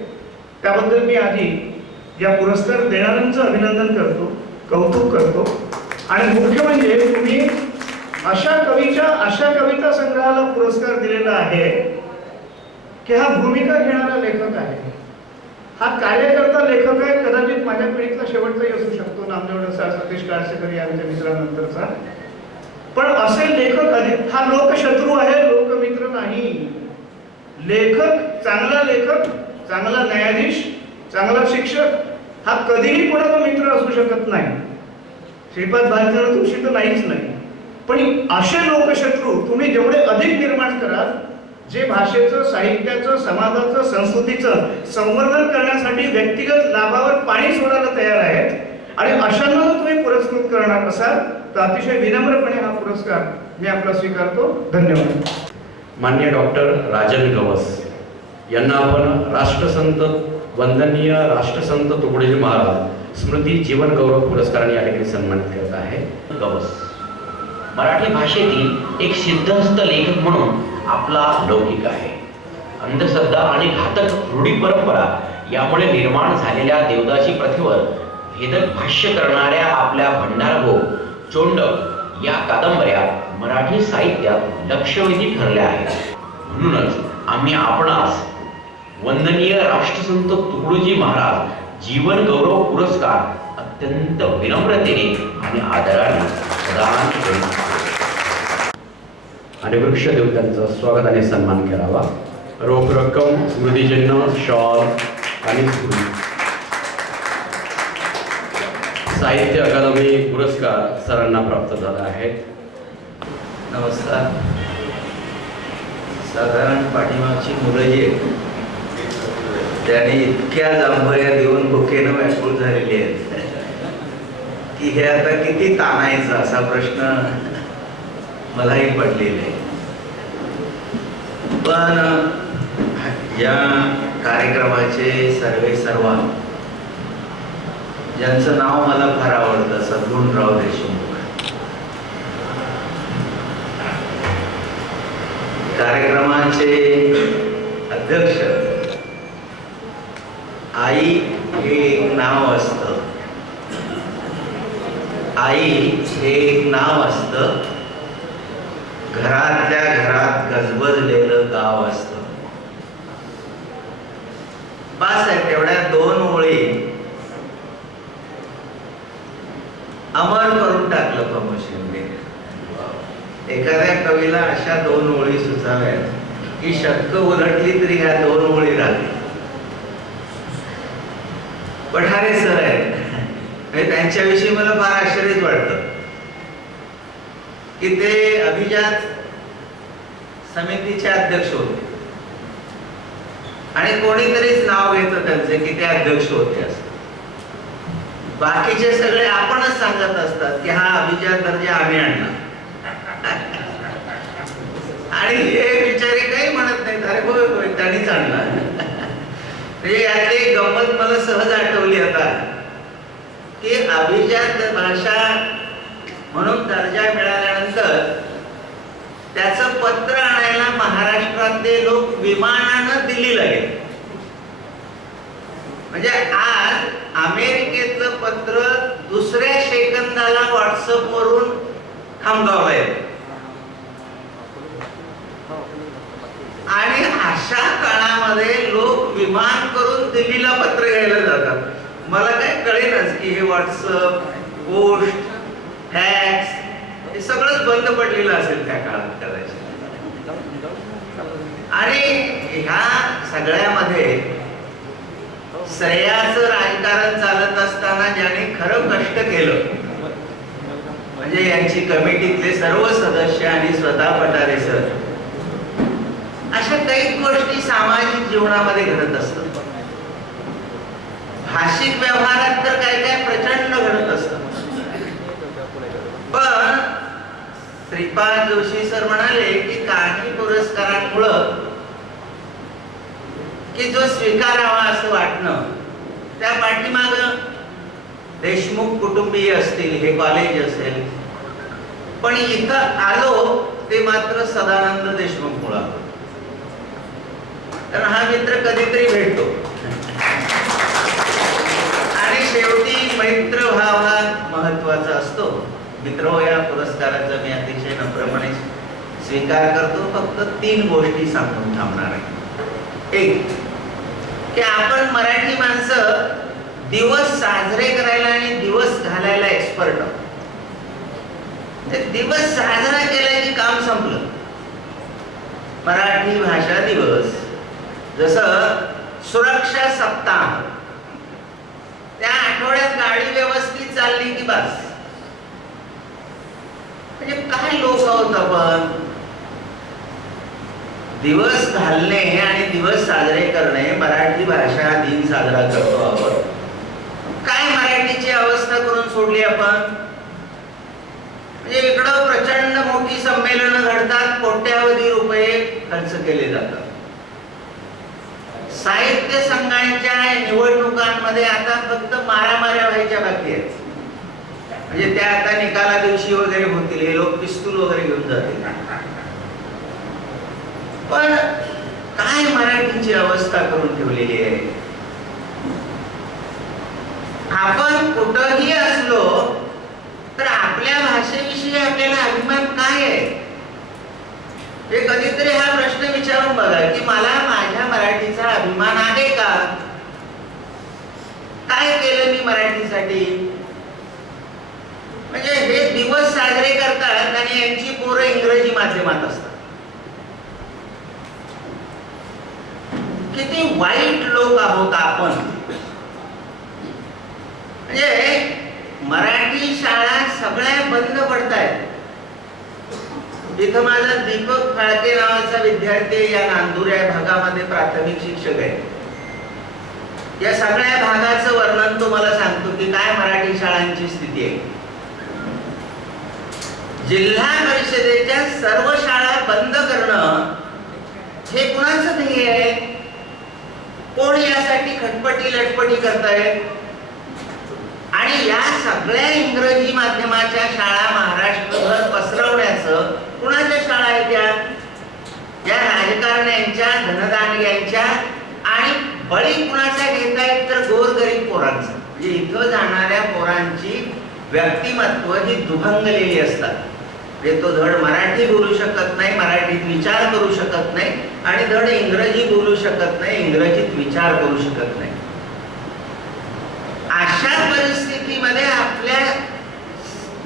त्याबद्दल मी आधी या पुरस्कार देणाऱ्यांचं अभिनंदन करतो, कौतुक करतो. आणि मुख्य म्हणजे तुम्ही अशा कविता संग्रहाला पुरस्कार दिलेला आहे की हा भूमिका घेणारा लेखक आहे, हा कार्यकर्ता लेखक आहे. कदाचित माझ्या पिढीतला शेवटचाही असू शकतो, नामदेव सतीश काळसेकर यांच्या मित्रानंतरचा. पण असे लेखक अधिक, हा लोकशत्रू आहे, लोकमित्र नाही. लेखक, चांगला न्यायाधीश, चांगला शिक्षक हा कधीही कोणाचा मित्र असू शकत नाही. श्रीपाद भारतीला तुळशी तर नाहीच नाही. पण असे लोकशत्रू तुम्ही जेवढे अधिक निर्माण कराल, जे भाषेचं, साहित्याचं, समाजाचं, संस्कृतीचं संवर्धन करण्यासाठी व्यक्तिगत लाभावर पाणी सोडायला तयार आहेत, आणि अशांना जर तुम्ही पुरस्कृत करणार असाल तर अतिशय विनम्रपणे हा पुरस्कार मी आपला स्वीकारतो. धन्यवाद. माननीय डॉक्टर राजन गवस यांना आपण राष्ट्रसंत, वंदनीय राष्ट्रसंत तुकडोजी महाराज स्मृती जीवन गौरव पुरस्काराने या ठिकाणी सन्मानित करत आहे. गवस मराठी भाषेतील एक सिद्धहस्त लेखक म्हणून आपला लौकिक आहे. अंधश्रद्धा आणि घातक रूढी परंपरा यामुळे निर्माण झालेल्या देवदासी प्रथेवर भेदक भाष्य करणाऱ्या आपल्या भंडारभोग, चोंडक या कादंबऱ्या मराठी साहित्यात लक्षवेधी ठरल्या आहेत. म्हणूनच आम्ही आपणास वंदनीय राष्ट्रसंत तुकडोजी महाराज जीवन गौरव पुरस्कार अत्यंत विनम्रतेने आणि आदराने प्रदान करीत आणि वृक्ष देवतांचं स्वागत आणि सन्मान करावा. रोख रक्कम, स्मृतिचिन्ह, शॉल आणि साहित्य अकादमी पुरस्कार सरांना प्राप्त झाला आहे. नमस्कार. साधारण पाठीमागची मुलं जी आहेत त्याने इतक्या जांभया देऊन भुकेनं व्याकुळ झालेली आहेत की हे आता किती ताणायचं असा प्रश्न मलाही पडलेला आहे. पण या कार्यक्रमाचे सर्वा ज्यांचं नाव मला फार आवडतं, सद्गुणराव देशमुख, कार्यक्रमाचे अध्यक्ष. आई हे एक नाव असतं, आई हे एक नाव असतं, घरातल्या घरात गजबजलेलं गाव असतं. बस आहे तेवढ्या दोन ओळी अमर करून टाकलं प्रमोद शिंदे. एखाद्या कवीला अशा दोन ओळी सुचाव्यात की शक्क उलटली तरी ह्या दोन ओळी राहतील. पठारे सर आहेत, त्यांच्याविषयी मला फार आश्चर्यच वाटतं की ते अभिजात समितीचे अध्यक्ष होते. आणि कोणीतरीच नाव घेतं त्यांचे की ते अध्यक्ष होते असं. बाकीचे सगळे आपणच सांगत असतात की हा अभिजात दर्जा आम्ही आणला आणि हे बिचारे काही म्हणत नाहीत, अरे होय होय त्यांनीच आणला. म्हणजे यातली एक गंमत मला सहज आठवली आता की अभिजात भाषा म्हणून दर्जा मिळाल्यानंतर त्याचं पत्र आणायला महाराष्ट्रातले लोक विमानानं दिल्लीला गेले. म्हणजे आज अमेरिकेतलं पत्र दुसऱ्या सेकंदाला व्हॉट्सअप वरून खामगावला येतं. आणि अशा काळामध्ये लोक विमान करून दिल्लीला पत्र घ्यायला जातात. मला काय कळेनच की हे व्हॉट्सअप, पोस्ट, फॅक्स हे सगळंच बंद पडलेलं असेल त्या काळात कदाचित. आणि ह्या सगळ्यामध्ये श्रेयाचं राजकारण चालत असताना ज्याने खरं कष्ट केलं म्हणजे यांची कमिटीतले सर्व सदस्य आणि स्वतः पठारे सर, अशा काही गोष्टी सामाजिक जीवनामध्ये घडत असतात. भाषिक व्यवहारात तर काय काय प्रचंड घडत असतं. पण श्रीपाद जोशी सर म्हणाले की काही पुरस्कारांमुळं की जो स्वीकारावा असं वाटणं, त्या पाठीमाग देशमुख कुटुंबीय असतील, हे कॉलेज असेल, पण इथं आलो ते मात्र सदानंद देशमुख मुळे. कारण हा मित्र कधीतरी भेटतो आणि शेवटी मैत्र भाव हा महत्वाचा असतो. मित्र हो, या पुरस्काराचा मी अतिशय नम्रपणे स्वीकार करतो. फक्त 3 गोष्टी सांगून थांबणार आहे. एक, की आपण मराठी माणसं दिवस साजरे करायला आणि दिवस घालायला एक्सपर्ट आहोत. ते दिवस साजरा केला की काम संपलं. मराठी भाषा दिवस, जसं सुरक्षा सप्ताह, त्या आठवड्यात गाडी व्यवस्थित चालली की बस. म्हणजे काय लोक आहोत आपण. दिवस घालणे आणि दिवस साजरे करणे, मराठी भाषा दिन साजरा करतो आपण. काय मराठीची अवस्था करून सोडली आपण. म्हणजे इकडं प्रचंड मोठी संमेलनं घडतात, कोट्यावधी रुपये खर्च केले जातात. साहित्य संघाच्या निवडणुकांमध्ये आता फक्त मारामाऱ्या व्हायच्या बाकी आहेत. म्हणजे त्या आता निकाला दिवशी वगैरे होतील, हे लोक पिस्तूल वगैरे घेऊन जातील. पण काय मराठीची अवस्था करून ठेवलेली आहे. आपण कुठंही असलो तर आपल्या भाषेविषयी आपल्याला अभिमान काय आहे हे कधीतरी हा प्रश्न विचारून बघा की मला माझ्या मराठीचा अभिमान आहे का. काय केलं मी मराठीसाठी. म्हणजे हे दिवस साजरे करतात आणि यांची पोरं इंग्रजी माध्यमात असतात. किती वाईट लोक आहोत आपण. म्हणजे मराठी शाळा सगळ्या बंद पडतायत. इथं माझा दीपक फाळके नावाचा विद्यार्थी या नांदुर या भागामध्ये प्राथमिक शिक्षक आहे. या सगळ्या भागाचं वर्णन तो मला सांगतो की काय मराठी शाळांची स्थिती आहे. जिल्हा परिषदेच्या सर्व शाळा बंद करणं हे कुणाचं ध्येय आहे. कोण यासाठी खटपटी लटपटी करताय. आणि या सगळ्या इंग्रजी माध्यमाच्या शाळा महाराष्ट्रभर पसरवण्याचं कुणाच्या शाळा आहेत त्या. या राजकारण्यांच्या, धनदानग्यांच्या. आणि बळी कुणाचा घेतायत तर गोरगरीब पोरांचं. म्हणजे इथं जाणाऱ्या पोरांची व्यक्तिमत्व ही दुभंगलेली असतात. म्हणजे तो धड मराठी बोलू शकत नाही, मराठीत विचार करू शकत नाही, आणि धड इंग्रजी बोलू शकत नाही, इंग्रजीत विचार करू शकत नाही. अशा परिस्थितीमध्ये आपल्या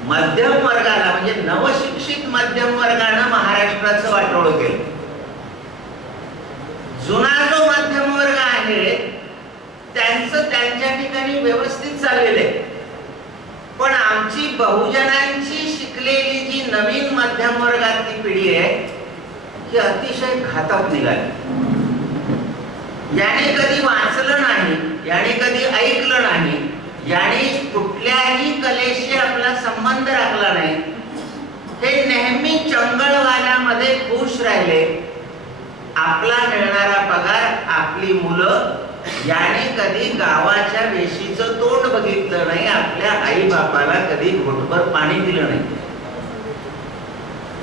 मध्यम वर्गाला म्हणजे नवशिक्षित मध्यम वर्गानं महाराष्ट्राचं वाटोळं केलं. जुना जो मध्यम वर्ग आहे त्यांचं त्यांच्या ठिकाणी व्यवस्थित चाललेलं आहे. पण आमची बहुजनांची शिकलेली जी नवीन मध्यम वर्गातली पिढी आहे ही अतिशय घातक निघाली. याने कधी वाचलं नाही, याने कधी ऐकलं नाही, याने कुठल्याही कलेशी आपला संबंध राखला नाही, हे नेहमी चंगळवाण्यामध्ये खुश राहिले. आपला मिळणारा पगार, आपली मुलं, याने कधी गावाच्या वेशीचं तोंड बघितलं नाही, आपल्या आई बापाला कधी घोटभर पाणी दिलं नाही.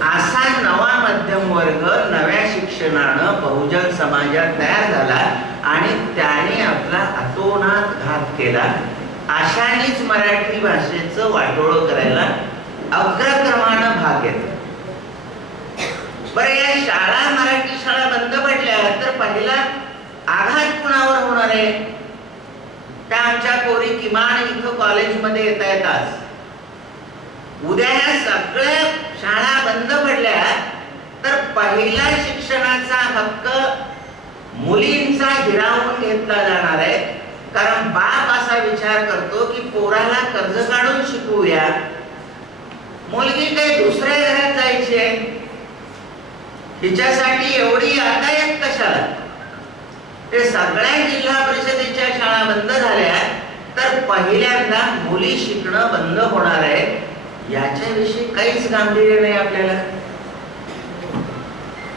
असा नवा मध्यम वर्ग नव्या शिक्षणानं बहुजन समाजात तयार झाला आणि त्याने आपला अतोनात घात केला. अशानेच मराठी भाषेचं वाटोळं करायला अग्रक्रमानं भाग येतो. बरं, या शाळा, मराठी शाळा बंद पडल्या तर पहिला आघात कुणावर होणार आहे? त्या आमच्या पोरी किमान इथं कॉलेजमध्ये येता येतात. उद्या या सगळ्या शाळा बंद पडल्या तर पहिला शिक्षणाचा हक्क मुलींचा हिरावून घेतला जाणार आहे. कारण बाप असा विचार करतो की पोराला कर्ज काढून शिकवूया, मुलगी काही दुसऱ्या घरात जायची आहे, हिच्यासाठी एवढी यातायात कशाला? ते सगळ्या जिल्हा परिषदेच्या शाळा बंद झाल्या तर पहिल्यांदा मुली शिकणं बंद होणार आहे. याच्याविषयी काहीच गांभीर्य नाही आपल्याला.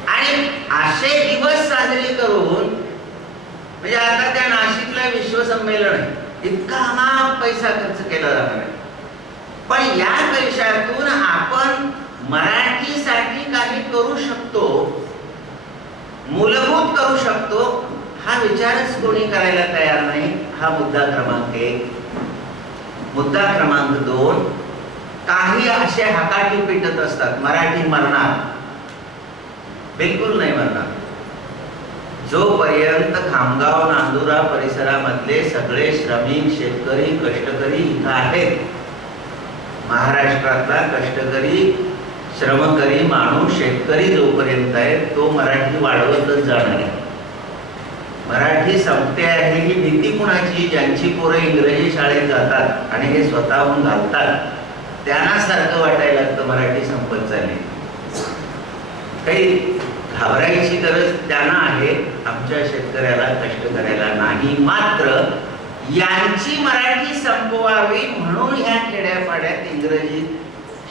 आणि असे दिवस साजरे करून, म्हणजे आता त्या नाशिकला विश्व संमेलन आहे, इतका अमाप पैसा खर्च केला जाणार आहे, पण या पैशातून आपण मराठीसाठी काही करू शकतो, मूलभूत करू शकतो, हा विचारच कोणी करायला तयार नाही. हा मुद्दा क्रमांक 1. मुद्दा क्रमांक 2, काही असे हकाटी पेटत असतात, मराठी मरणार. बिलकुल नाही मरणार. जोपर्यंत खामगाव, नांदुरा परिसरामधले सगळे श्रमिक, शेतकरी, कष्टकरी इथं आहेत, महाराष्ट्रातला कष्टकरी, श्रमकरी माणूस, शेतकरी जोपर्यंत आहे, तो मराठी वाढवतच जाणार आहे. मराठी संपते आहे ही भीती कुणाची? ज्यांची पोरं इंग्रजी शाळेत जातात आणि हे स्वतःहून घालतात, त्यांना सारखं वाटायला लागतं मराठी संपत चालली. काही घाबरायची गरज त्यांना आहे, आमच्या शेतकऱ्याला, कष्टकऱ्याला नाही. मात्र यांची मराठी संपवावी म्हणून ह्या खेड्यापाड्यात इंग्रजी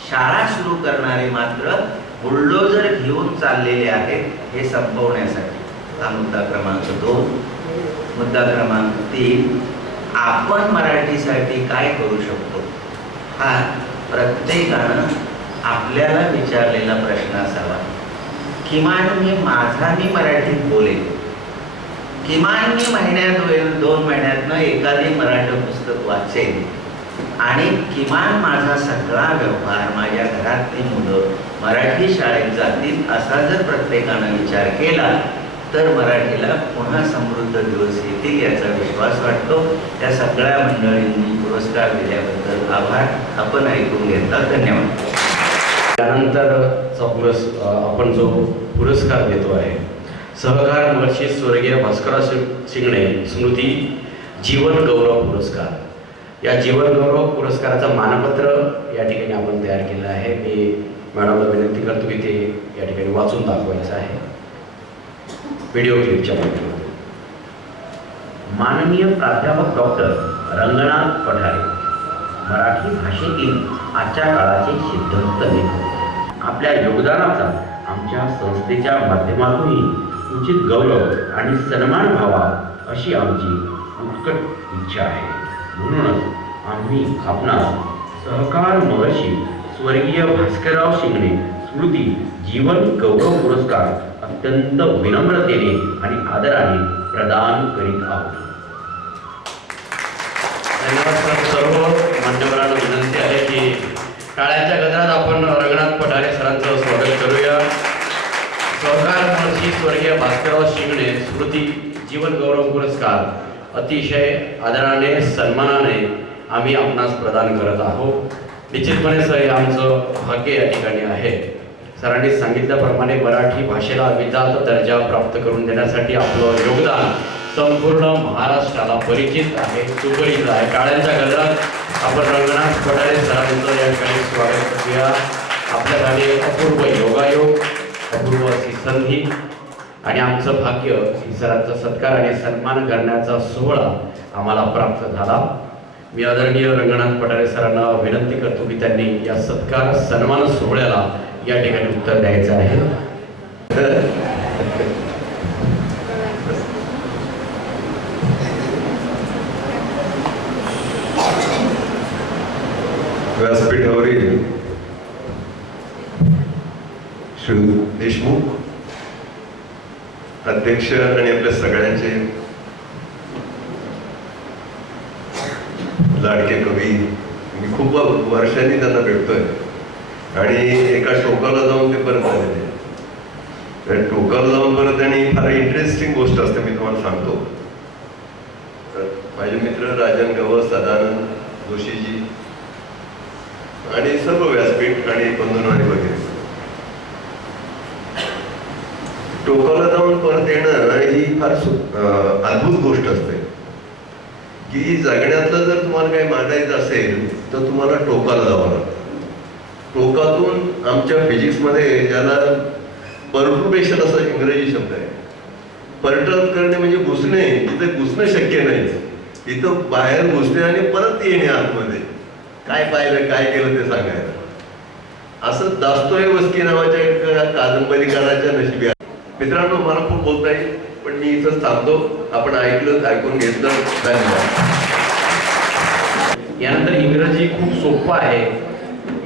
शाळा सुरू करणारे मात्र बुलडोजर घेऊन चाललेले आहेत हे संपवण्यासाठी. हा मुद्दा क्रमांक 2. मुद्दा क्रमांक 3, आपण मराठीसाठी काय करू शकतो, हा प्रत्येकानं आपल्याला विचारलेला प्रश्न असावा. किमान मी मराठीत बोलेन, किमान मी महिन्यात 2 महिन्यातनं एखादी मराठी पुस्तक वाचेन, आणि किमान माझा सगळा व्यवहार, माझ्या घरातली मुलं मराठी शाळेत जातील, असा जर प्रत्येकानं विचार केला तर मराठीला पुन्हा समृद्ध दिवस येतील याचा विश्वास वाटतो. त्या सगळ्या मंडळींनी पुरस्कार दिल्याबद्दल आभार. आपण ऐकून घेतला, धन्यवाद. त्यानंतर आपण जो पुरस्कार देतो आहे, सहकार महर्षी स्वर्गीय भास्करराव शिंगणे स्मृती जीवन गौरव पुरस्कार. या जीवन गौरव पुरस्काराचं मानपत्र या ठिकाणी आपण तयार केलं आहे. मी मॅडमला विनंती करतो की ते या ठिकाणी वाचून दाखवायचं आहे व्हिडिओ क्लिपच्या माध्यमातून. माननीय प्राध्यापक डॉक्टर रंगनाथ पठारे, मराठी भाषेतील आजच्या काळाचे सिद्धहस्त लेखक. आपल्या योगदानाचा आमच्या संस्थेच्या माध्यमातूनही उचित गौरव आणि सन्मान व्हावा अशी आमची उत्कट इच्छा आहे. म्हणूनच आम्ही आपणास सहकार महर्षी स्वर्गीय भास्करराव शिंगणे स्मृती जीवन गौरव पुरस्कार अत्यंत विनम्रतेने आणि आदराने प्रदान करीत आहोत. धन्यवाद. सर्व मान्यवरांना विनंती आहे की टाळ्याच्या गजरात आपण रंगनाथ पठारे सरांचं स्वागत करूया. सहकार महर्षी स्वर्गीय भास्करराव शिंगणे स्मृती जीवन गौरव पुरस्कार अतिशय आदराने, सन्मानाने आम्ही आपणास प्रदान करत आहोत. निश्चितपणे हे आमचं भाग्य या ठिकाणी आहे. सरांनी सांगितल्याप्रमाणे मराठी भाषेला अभिजात दर्जा प्राप्त करून देण्यासाठी आपलं योगदान संपूर्ण महाराष्ट्राला परिचित आहे, सुपरिचित आहे. टाळ्यांच्या गजरात आपण रंगनाथ पठारे सरांचं या ठिकाणी स्वागत करूया. आपल्याकडे अपूर्व योगायोग, अपूर्व अशी संधी आणि आमचं भाग्य की सरांचा सत्कार आणि सन्मान करण्याचा सोहळा आम्हाला प्राप्त झाला. मी आदरणीय रंगनाथ पठारे सरांना विनंती करतो की त्यांनी या सत्कार सन्मान सोहळ्याला या ठिकाणी उत्तर द्यायचं आहे. व्यासपीठावरील श्री देशमुख अध्यक्ष आणि आपल्या सगळ्यांचे लाडके कवी, मी खूप वर्षांनी त्यांना भेटतोय आणि एका टोकाला जाऊन ते परत आलेले. त्या टोकाला जाऊन परत आणि फार इंटरेस्टिंग गोष्ट असते, मी तुम्हाला सांगतो. तर माझे मित्र राजन गवस, सदानंद जोशीजी आणि सर्व व्यासपीठ आणि बंधुनाने वगैरे, टोकाला जाऊन परत येणं ही फार अद्भुत गोष्ट असते की जगण्यातलं जर तुम्हाला काही मागायचं असेल तर तुम्हाला टोकाला जावं लागतं. टोकातून आमच्या फिजिक्समध्ये ज्याला परटुर्बेशन असं इंग्रजी शब्द आहे, परटर्न करणे म्हणजे घुसणे, तिथे घुसणं शक्य नाही, तिथं बाहेर घुसणे आणि परत येणे आतमध्ये, काय पाहिलं काय केलं ते सांगायला. असं दास्तोयेव्स्की नावाच्या एक कादंबरीकाराच्या नशिबी आहे. मित्रांनो, मला खूप बोलता येईल पण मी इथं थांबतो. आपण ऐकून घेतलं, धन्यवाद. यानंतर इंग्रजी खूप सोपं आहे.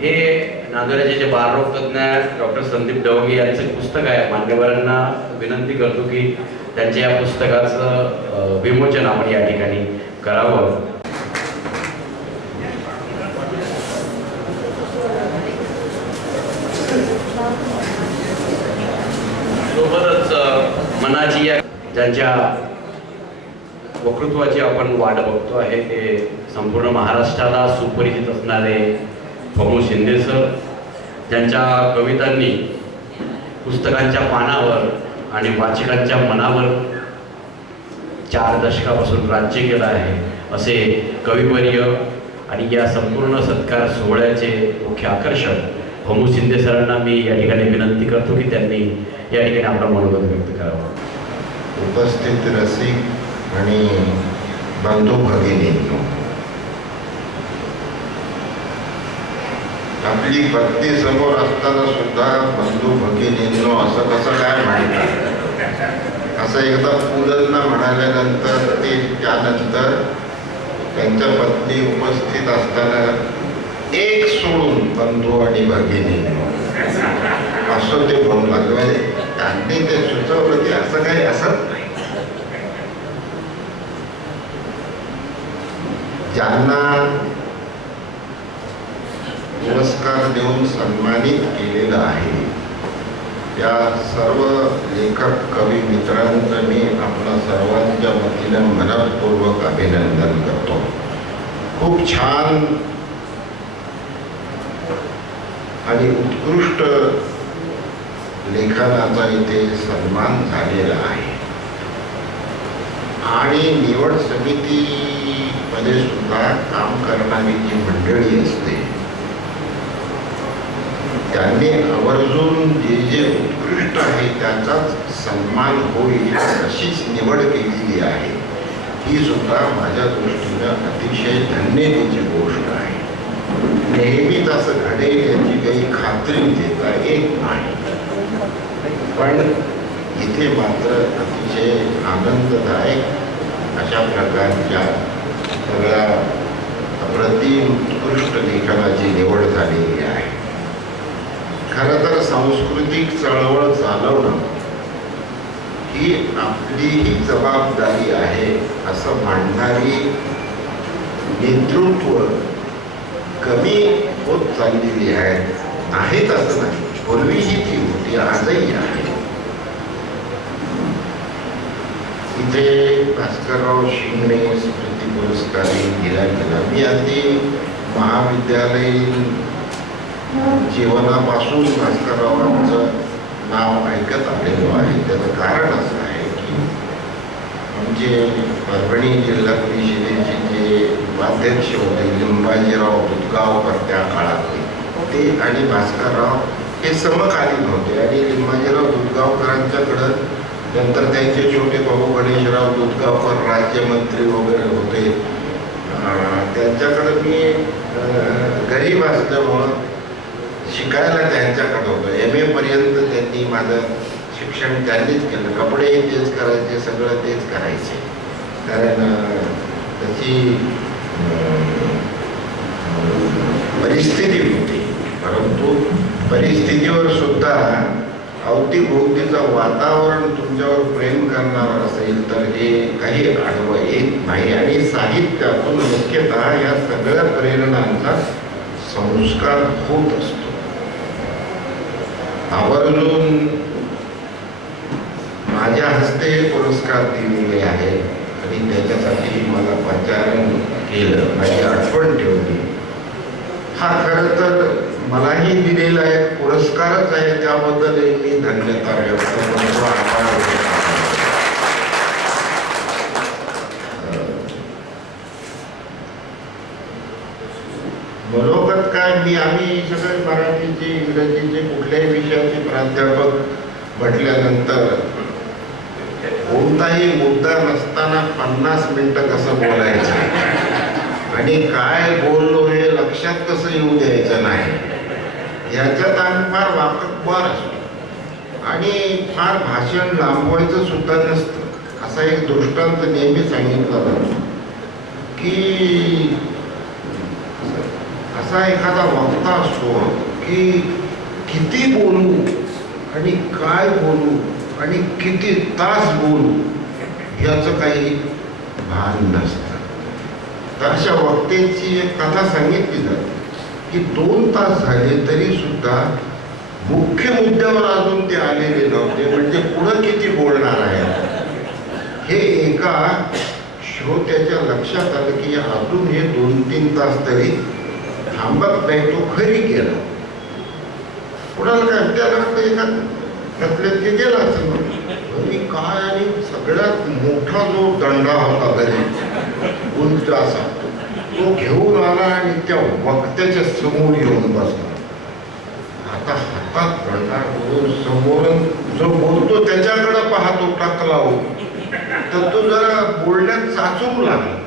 हे नांदुराचे बालरोग तज्ञ डॉक्टर संदीप डवगे यांचं पुस्तक आहे. मान्यवरांना विनंती करतो की त्यांच्या या पुस्तकाचं विमोचन आपण या ठिकाणी करावं. सोबतच मनाची या ज्यांच्या वक्तृत्वाची आपण वाट बघतो आहे ते संपूर्ण महाराष्ट्राला सुपरिचित असणारे फमू शिंदे सर, ज्यांच्या कवितांनी पुस्तकांच्या पानावर आणि वाचकांच्या मनावर 4 दशकापासून राज्य केलं आहे, असे कविवर्य आणि या संपूर्ण सत्कार सोहळ्याचे मुख्य आकर्षक फमू शिंदे सरांना मी या ठिकाणी विनंती करतो की त्यांनी या ठिकाणी आपलं मनोगत व्यक्त करावं. उपस्थित रसिक आणि बंधू भगिनींनो, आपली पत्नी समोर असताना सुद्धा बंधू भगिनींनो असं कसं काय म्हणतात, असं एकदा पुलंना म्हणाल्यानंतर ते त्यानंतर त्यांच्या पत्नी उपस्थित असताना एक सोडून बंधू आणि भगिनींनो असं ते म्हणू लागले. त्यांनी ते सुचवलं की असं काही असत नाही. ज्यांना पुरस्कार देऊन सन्मानित केलेलं आहे त्या सर्व लेखक कवी मित्रांचं मी आपल्या सर्वांच्या वतीनं मनपूर्वक अभिनंदन करतो. खूप छान आणि उत्कृष्ट लेखनाचा इथे सन्मान झालेला आहे आणि निवड समितीमध्ये सुद्धा काम करणारी जी मंडळी असते त्यांनी आवर्जून जे जे उत्कृष्ट आहे त्याचाच सन्मान होईल अशीच निवड केलेली आहे. ही सुद्धा माझ्या दृष्टीनं अतिशय धन्यतेची गोष्ट आहे. नेहमीच असं घडेल याची काही खात्री देता येत नाही, पण इथे मात्र अतिशय आनंददायक अशा प्रकारच्या सगळ्या अप्रतिम उत्कृष्ट लेखनाची निवड झालेली आहे. खरं तर सांस्कृतिक चळवळ चालवणं ही आपलीही जबाबदारी आहे असं मांडणारी नेतृत्व कमी होत चाललेली आहेत असं नाही. पूर्वीही ती होती, आजही आहे. इथे भास्करराव शिंगणे स्मृती पुरस्कारही दिला गेला. मी अगदी महाविद्यालयीन जीवनापासून भास्कररावांचं नाव ऐकत आलेलो आहे. त्याचं कारण असं आहे की आमचे परभणी जिल्हा परिषदेचे जे उपाध्यक्ष होते लिंबाजीराव दुधगावकर त्या काळातले, ते आणि भास्करराव हे समकालीन होते आणि लिंबाजीराव दुधगावकरांच्याकडं नंतर त्यांचे छोटे भाऊ गणेशराव दुधगावकर राज्यमंत्री वगैरे होते. त्यांच्याकडे मी गरीब असल्यामुळं शिकायला त्यांच्याकडे होतं. MA पर्यंत त्यांनी माझं शिक्षण त्यांनीच केलं. कपडेही तेच करायचे, सगळं तेच करायचे. कारण त्याची परिस्थिती होती. परंतु परिस्थितीवर सुद्धा अवतीभोवतीचं वातावरण तुमच्यावर प्रेम करणारं असेल तर हे काही आढळून येत नाही. आणि साहित्यातून मुख्यतः या सगळ्या प्रेरणांचा संस्कार होत असतो. आवर्जून माझ्या हस्ते पुरस्कार दिलेले आहेत आणि त्याच्यासाठी मला पाचारण केलं, माझी आठवण ठेवली. हा खरं तर मलाही दिलेला एक पुरस्कारच आहे, त्याबद्दल मी धन्यता व्यक्त करतो, आभार व्यक्त करतो. मनोगत काय, आम्ही सगळे मराठीचे, इंग्रजीचे, कुठल्याही विषयाचे प्राध्यापक म्हटल्यानंतर कोणताही मुद्दा नसताना 50 मिनिटं कसं बोलायचं आणि काय बोललो हे लक्षात कसं येऊ द्यायचं नाही, ह्याच्यात आम्ही फार वाकबगार असतो आणि फार भाषण लांबवायचं सुद्धा नसतं. असा एक दृष्टांत नेहमी सांगितला जातो की असा एखादा वक्ता असतो की किती बोलू आणि काय बोलू आणि किती तास बोलू याचं काही भान नसतं. तर अशा वक्त्याची एक कथा सांगितली जाते की 2 तास झाले तरी सुद्धा मुख्य मुद्द्यावर अजून ते आलेले नव्हते, म्हणजे पुढं किती बोलणार आहे हे एका श्रोत्याच्या लक्षात आलं की अजून हे 2-3 तास तरी थांबत नाही. तो खरी गेला. कुणाला काय त्याला एका त्यातल्या ते गेला असेल घरी काय, आणि सगळ्यात मोठा जो दंडा होता घरी उंच असा तो घेऊन आला आणि त्या वक्त्याच्या समोर येऊन बसला. आता हातात दंडा घेऊन समोरून जो बोलतो त्याच्याकडे पाहतो टाकला हो, तर तो जरा बोलण्यात चाचून लागला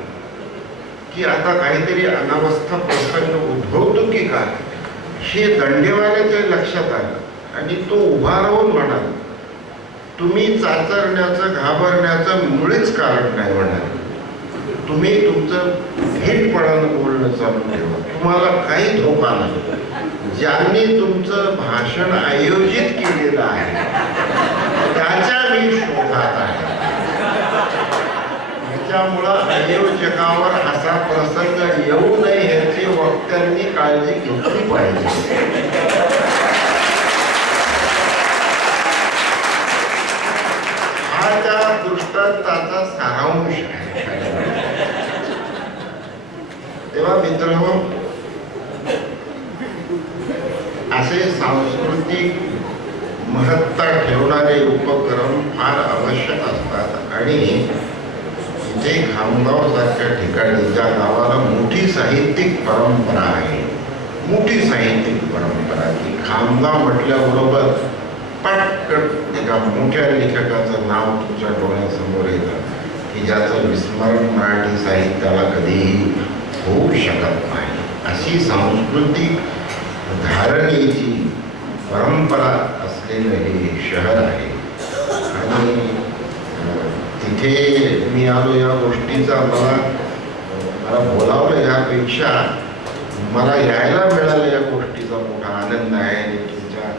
की आता काहीतरी अनावस्था प्रसंग उद्भवतो की काय, हे दंडेवाल्याच्या लक्षात आलं आणि तो उभा राहून म्हणाला, तुम्ही चाचरण्याचं घाबरण्याचं मुळीच कारण नाही म्हणाले. तुम्ही तुमचं थेटपणानं बोलणं चालू ठेवा, तुम्हाला काही धोका नाही. ज्यांनी तुमचं भाषण आयोजित केलेलं आहे त्याच्या मी शोधात आहे. त्याच्यामुळं आयोजकावर असा प्रसंग येऊ नये ह्याची वक्त्यांनी काळजी घेतली पाहिजे. हा त्या दृष्टांताचा सारांश आहे. तेव्हा मित्रांनो, असे सांस्कृतिक महत्ता ठेवणारे उपक्रम फार आवश्यक असतात आणि इथे खामगाव सारख्या ठिकाणी ज्या गावाला मोठी साहित्यिक परंपरा आहे, मोठी साहित्यिक परंपरा, की खामगाव म्हटल्याबरोबर पटकन एका मोठ्या लेखकाचं नाव तुमच्या डोळ्यासमोर येतं की ज्याचं विस्मरण मराठी साहित्याला कधीही होऊ शकत नाही. अशी सांस्कृतिक धारणेची परंपरा असलेलं हे शहर आहे आणि तिथे मी आलो. या गोष्टीचा मला बोलावलं यापेक्षा मला यायला मिळालं या गोष्टीचा मोठा आनंद आहे. आणि तुमच्या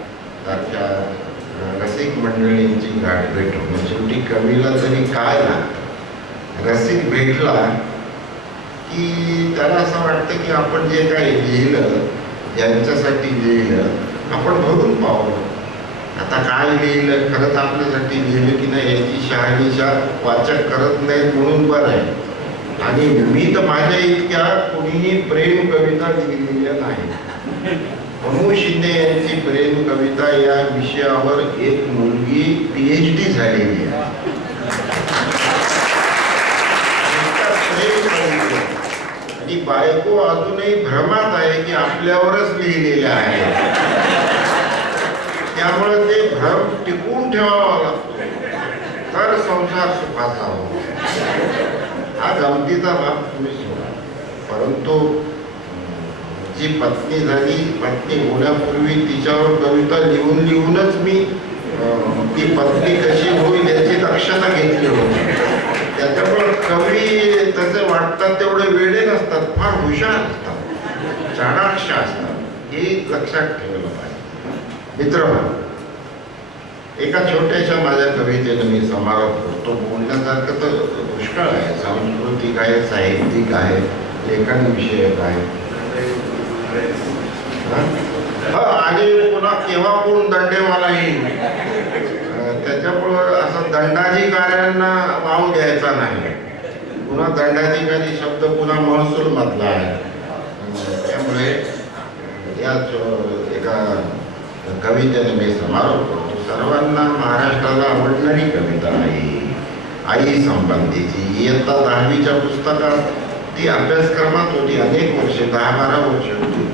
सारख्या रसिक मंडळींची गाठ भेट होणं, शेवटी कवीला तरी काय लागतं, रसिक भेटला की त्याला असं वाटतं की आपण जे काही लिहिलं, ज्यांच्यासाठी लिहिलं, आपण भरून पावलं. आता काय लिहिलं, खरंच आपल्यासाठी लिहिलं की नाही याची शहानिशा वाचक करत नाहीत म्हणून बरं आहे. आणि मी तर माझ्या इतक्या कोणीही प्रेम कविता लिहिलेल्या नाही. मनू शिंदे यांची प्रेम कविता या विषयावर एक मुलगी PhD झालेली आहे. आणि बायको अजूनही भ्रमात आहे की आपल्यावरच लिहिलेल्या आहे. त्यामुळे ते भ्रम टिकवून ठेवावा लागतो. तर संसार सुखाचा हो. हा गमतीचा भाग तुम्ही सोडा, परंतु जी पत्नी झाली, पत्नी होण्यापूर्वी तिच्यावर कविता लिहून लिहूनच मी ती पत्नी कशी होईल याची दक्षता घेतली होती. त्याच्यामुळे कवी तसे वाटतात तेवढे वेडे नसतात, फार हुशार असतात, चाणाक्ष असतात, हे लक्षात ठेवलं पाहिजे. मित्रांनो, एका छोट्याशा माझ्या कवितेनं मी समारोप करतो. बोलण्यासारखं तर पुष्कळ आहे, सांस्कृतिक आहे, साहित्यिक आहे, लेखनविषयक आहे. आणि पुन्हा केव्हा कोण दंडेवाला येईल त्याच्यामुळं असं दंडाधिकाऱ्यांना वाव द्यायचा नाही. पुन्हा दंडाधिकारी शब्द पुन्हा महसूल मधला आहे. त्यामुळे या एका कवितेने मी समारोप करतो. सर्वांना महाराष्ट्राला आवडणारी कविता आहे, आई संबंधीची. इयत्ता 10वीच्या पुस्तकात ती अभ्यासक्रमात होती, अनेक वर्षे, 10-12 वर्षे होती.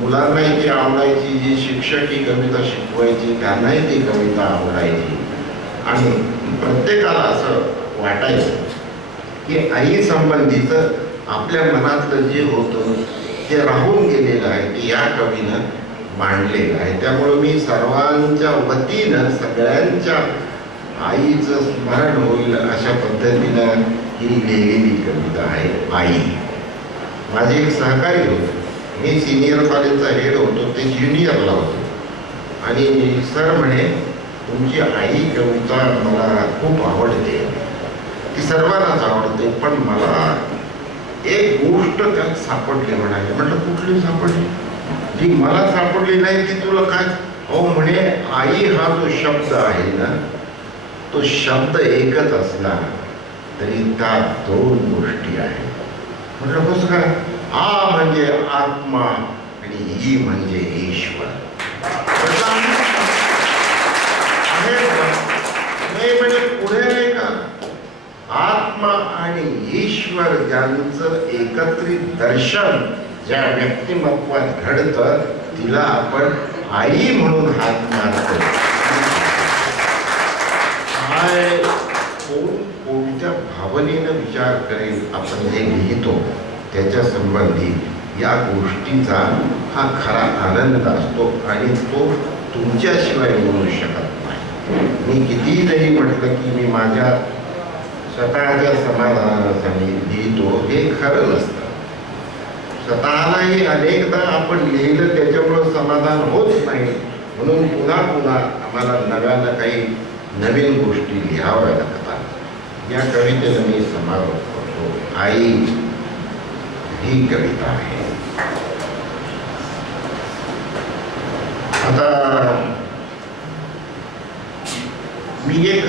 मुलांनाही ती आवडायची, जी शिक्षक ही कविता शिकवायची त्यांनाही ती कविता आवडायची. आणि प्रत्येकाला असं वाटायचं की आई संबंधीचं आपल्या मनातलं जे होतं ते राहून गेलेलं आहे, ते या कवीनं मांडलेलं आहे. त्यामुळं मी सर्वांच्या वतीनं सगळ्यांच्या आईचं स्मरण होईल अशा पद्धतीनं ही लिहिलेली कविता आहे आई. माझे एक सहकारी होते, मी सिनियर कॉलेजचा हेड होतो, ते ज्युनियरला होतो. आणि सर म्हणे, तुमची आई कविता मला खूप आवडते, ती सर्वांनाच आवडते, पण मला एक गोष्ट त्यात सापडली म्हणाले. म्हटलं कुठली सापडली? जी मला सापडली नाही ती तुला काय? हो म्हणे, आई हा जो शब्द आहे ना, तो शब्द एकच असला तरी त्यात 2 गोष्टी आहेत. म्हटलं कसं काय? आ म्हणजे आत्मा आणि ई म्हणजे ईश्वर. नाही म्हणजे पुढे नाही का, आत्मा आणि ईश्वर ज्यांचं एकत्रित दर्शन ज्या व्यक्तिमत्वात घडतं तिला आपण आई म्हणून हाक मारतो. काय कोणत्या भावनेनं विचार करेल आपण जे लिहितो त्याच्या संबंधी या गोष्टीचा हा खरा आनंद असतो आणि तो तुमच्याशिवाय मिळू शकत नाही. मी कितीही जरी म्हटलं की मी माझ्या स्वतःच्या समाधानासाठी लिहितो, हे खरं नसतं. स्वतःलाही अनेकदा आपण लिहिलं त्याच्यामुळं समाधान होत नाही, म्हणून पुन्हा पुन्हा आम्हाला नव्यानं काही नवीन गोष्टी लिहाव्या लागतात. या कवितेनं मी समारोप करतो. आई ही कविता आहे. आता मी एक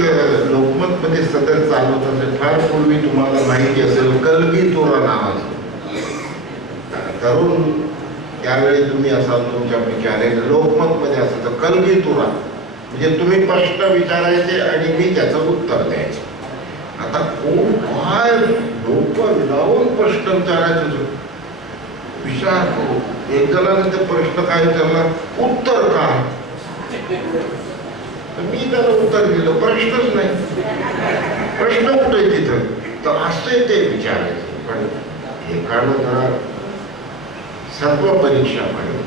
लोकमतमध्ये सदर चालवत असेल, फार पूर्वी तुम्हाला माहिती असेल, कलगीतुरा नावाचं तरुण त्यावेळी तुम्ही असाल तुमच्यापैकी आलेलं, लोकमतमध्ये असायचं कलगीतुरा, म्हणजे तुम्ही प्रश्न विचारायचे आणि मी त्याचं उत्तर द्यायचं. आता कोण काय डोकं लावून प्रश्न विचारायचं, विचार करू. एक जणाने ते प्रश्न काय विचारला, उत्तर काय? मी त्याला उत्तर दिलं, प्रश्नच नाही, प्रश्न कुठे तिथं? तर असे ते विचारायचे. पण एकानं जरा सत्व परीक्षा पाहिजे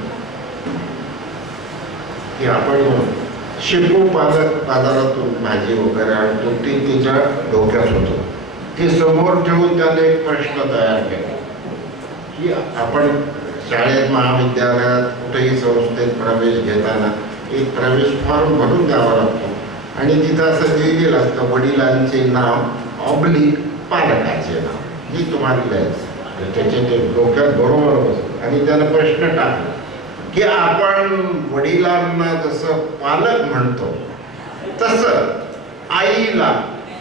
की आपण शेपू बाजारातून भाजी वगैरे आणतो, ते त्याच्या डोक्यात होतं. ते समोर ठेवून त्याने एक प्रश्न तयार केला की आपण शाळेत, महाविद्यालयात, कुठेही संस्थेत प्रवेश घेताना एक प्रवेश फॉर्म भरून द्यावा लागतो आणि तिथं असं लिहिलेलं असतं, वडिलांचे नाव ऑब्लिक पालकाचे नाव. ही तुम्हाला लिहायचं, त्याच्या ते डोक्यात बरोबर बसतं. आणि त्यानं प्रश्न टाकला की आपण वडिलांना जसं पालक म्हणतो तसं आईला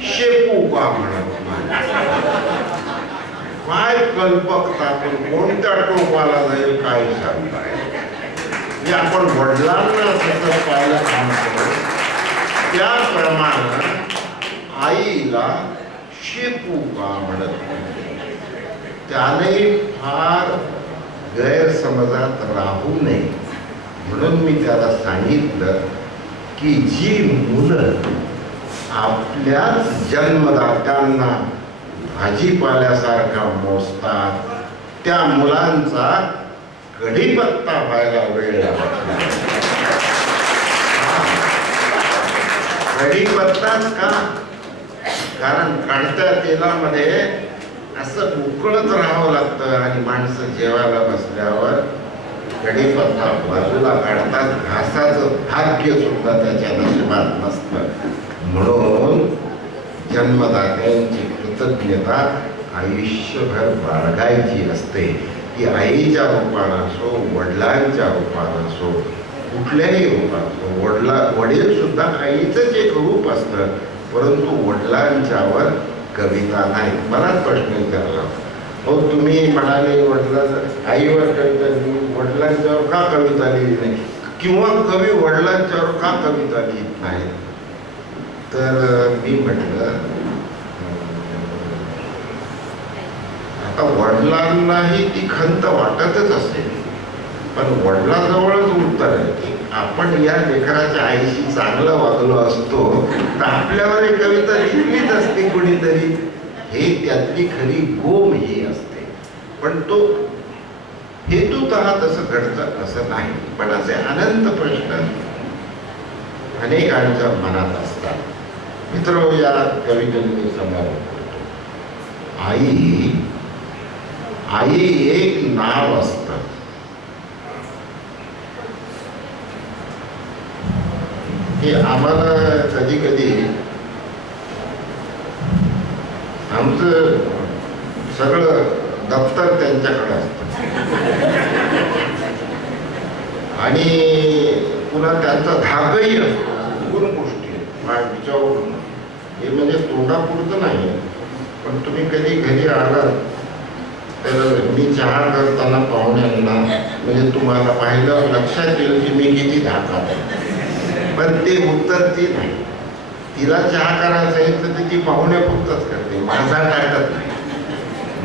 शेपू का म्हणत नाही? काय कल्पकता, पण कोणत्या टोकाला जाईल काय सांगताय? म्हणजे आपण वडिलांना जसं पालक म्हणतो त्याप्रमाणे आईला शेपू का म्हणत नाही? त्याने फार गैरसमजात राहू नये म्हणून मी त्याला सांगितलं की जी मुलं आपल्याच जन्मदात्यांना भाजीपाल्यासारखा मोजतात. त्या मुलांचा कढीपत्ता व्हायला वेळ लागला. कढीपत्ताच का? कारण काढत्या तेलामध्ये असं उकळत राहावं लागतं आणि माणसं जेवायला बसल्यावर कढीपत्ता बाजूला काढतात. घासाचं भाग्य सुद्धा त्याच्या नशिबात नसतं. म्हणून जन्मदात्यांची कृतज्ञता आयुष्यभर बाळगायची असते. ती आईच्या रूपानं असो, वडिलांच्या रूपानं असो, कुठल्याही रूपात असो. वडील सुद्धा आईचंच एक रूप असतं, परंतु वडिलांच्यावर कविता नाही. मलाच प्रश्न विचारला, हो तुम्ही म्हणाले आईवर कविता लिहिली, वडिलांच्यावर का कविता लिहिली नाही, किंवा कवी वडिलांच्यावर का कविता लिहित नाही? तर मी म्हटलं, आता वडिलांनाही ती खंत वाटतच असेल, पण वडिलांजवळच उत्तर आहे की आपण या लेकराच्या आईशी चांगलं वागलो असतो तर आपल्यावर एक कविता लिहिलीच असते कुणीतरी. हे त्यातली खरी गोम ही असते. पण तो हेतुतः तसं घडतं असं नाही. पण असे अनंत प्रश्न अनेकांच्या मनात असतात. मित्र, या कवितेने समारोप करतो. आई एक नाव असतं. हे आम्हाला कधी कधी आमचं सगळं दप्तर त्यांच्याकडे असतं आणि पुन्हा त्यांचा धाकही असतो. दोन गोष्टी विचारून हे म्हणजे तोंडापुरतं नाही. पण तुम्ही कधी घरी आलात तर मी चहा करताना पाहुण्यांना म्हणजे तुम्हाला पाहिलं लक्षात येईल की मी किती धाकात आहे. पण ते उत्तर ती नाही. तिला चहा करायचं आहे तर ती पाहुण्यापुरतच करते, माझा टाकत नाही.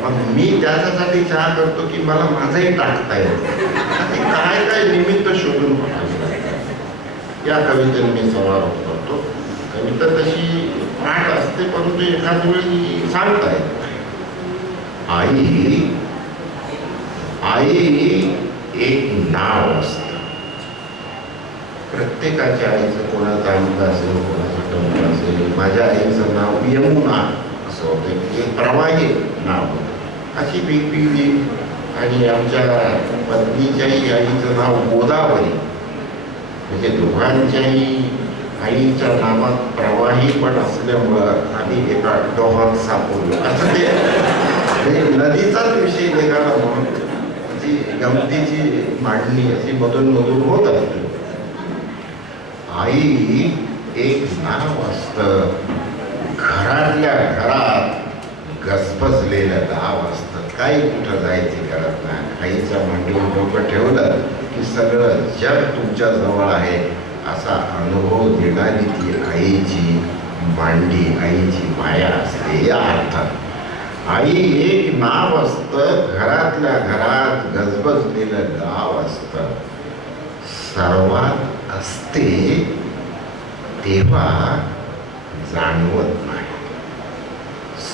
मग मी त्याच्यासाठी चहा करतो की मला माझंही टाकता येतं. ती काय काय निमित्त शोधून पाहायला. या कवितेने मी समारोप करतो. कविता तशी पाठ असते, परंतु एखाद वेळी सांगता येत नाही. आई एक नाव असतं. प्रत्येकाच्या आईचं कोणाचं अंक असेल, कोणाचं टंक असेल. माझ्या आईचं नाव यमुना असं होतं, ते प्रवाही नाव होतं. अशी वेगवेगळी. आणि आमच्या पत्नीच्याही आईचं नाव गोदावरी. म्हणजे दोघांच्याही आईच्या नावात प्रवाही पण असल्यामुळं आम्ही एका डोहात सापडलो असं ते म्हणजे नदीचाच विषय निघाला. म्हणून जी गमतीची मांडणी अशी मधून मधून होत असते. आई एक नाव असतं. घरातल्या घरात गजबजलेलं गाव असतं. काही कुठं जायची गरज नाही. आईच्या मांडीवर डोकं ठेवलं की सगळं जग तुमच्या जवळ आहे असा अनुभव देणारी ती आईची मांडी, आईची माया असते. या अर्थात आई एक नाव असतं. घरातल्या घरात गजबजलेलं गाव असतं. सर्वात असते तेव्हा जाणवत नाही.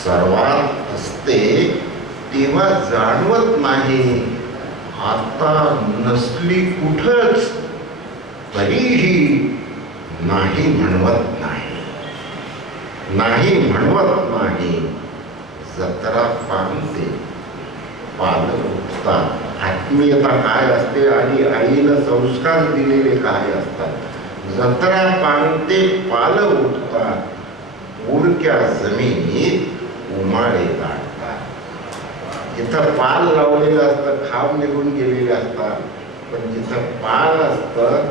सर्वात असते तेव्हा जाणवत नाही. आता नसली कुठंच तरीही नाही म्हणवत नाही. नाही म्हणवत नाही. जत्रा पांगते, पालक उठतात. आत्मीयता काय असते आणि आईनं संस्कार दिलेले काय असतात. जत्रा पांगते, पालं उठतात. उडक्या जमिनीत उमाळे गाठतात. जिथं पाल लावलेलं असतं खांब निघून गेलेले असतात, पण जिथं पाल असतं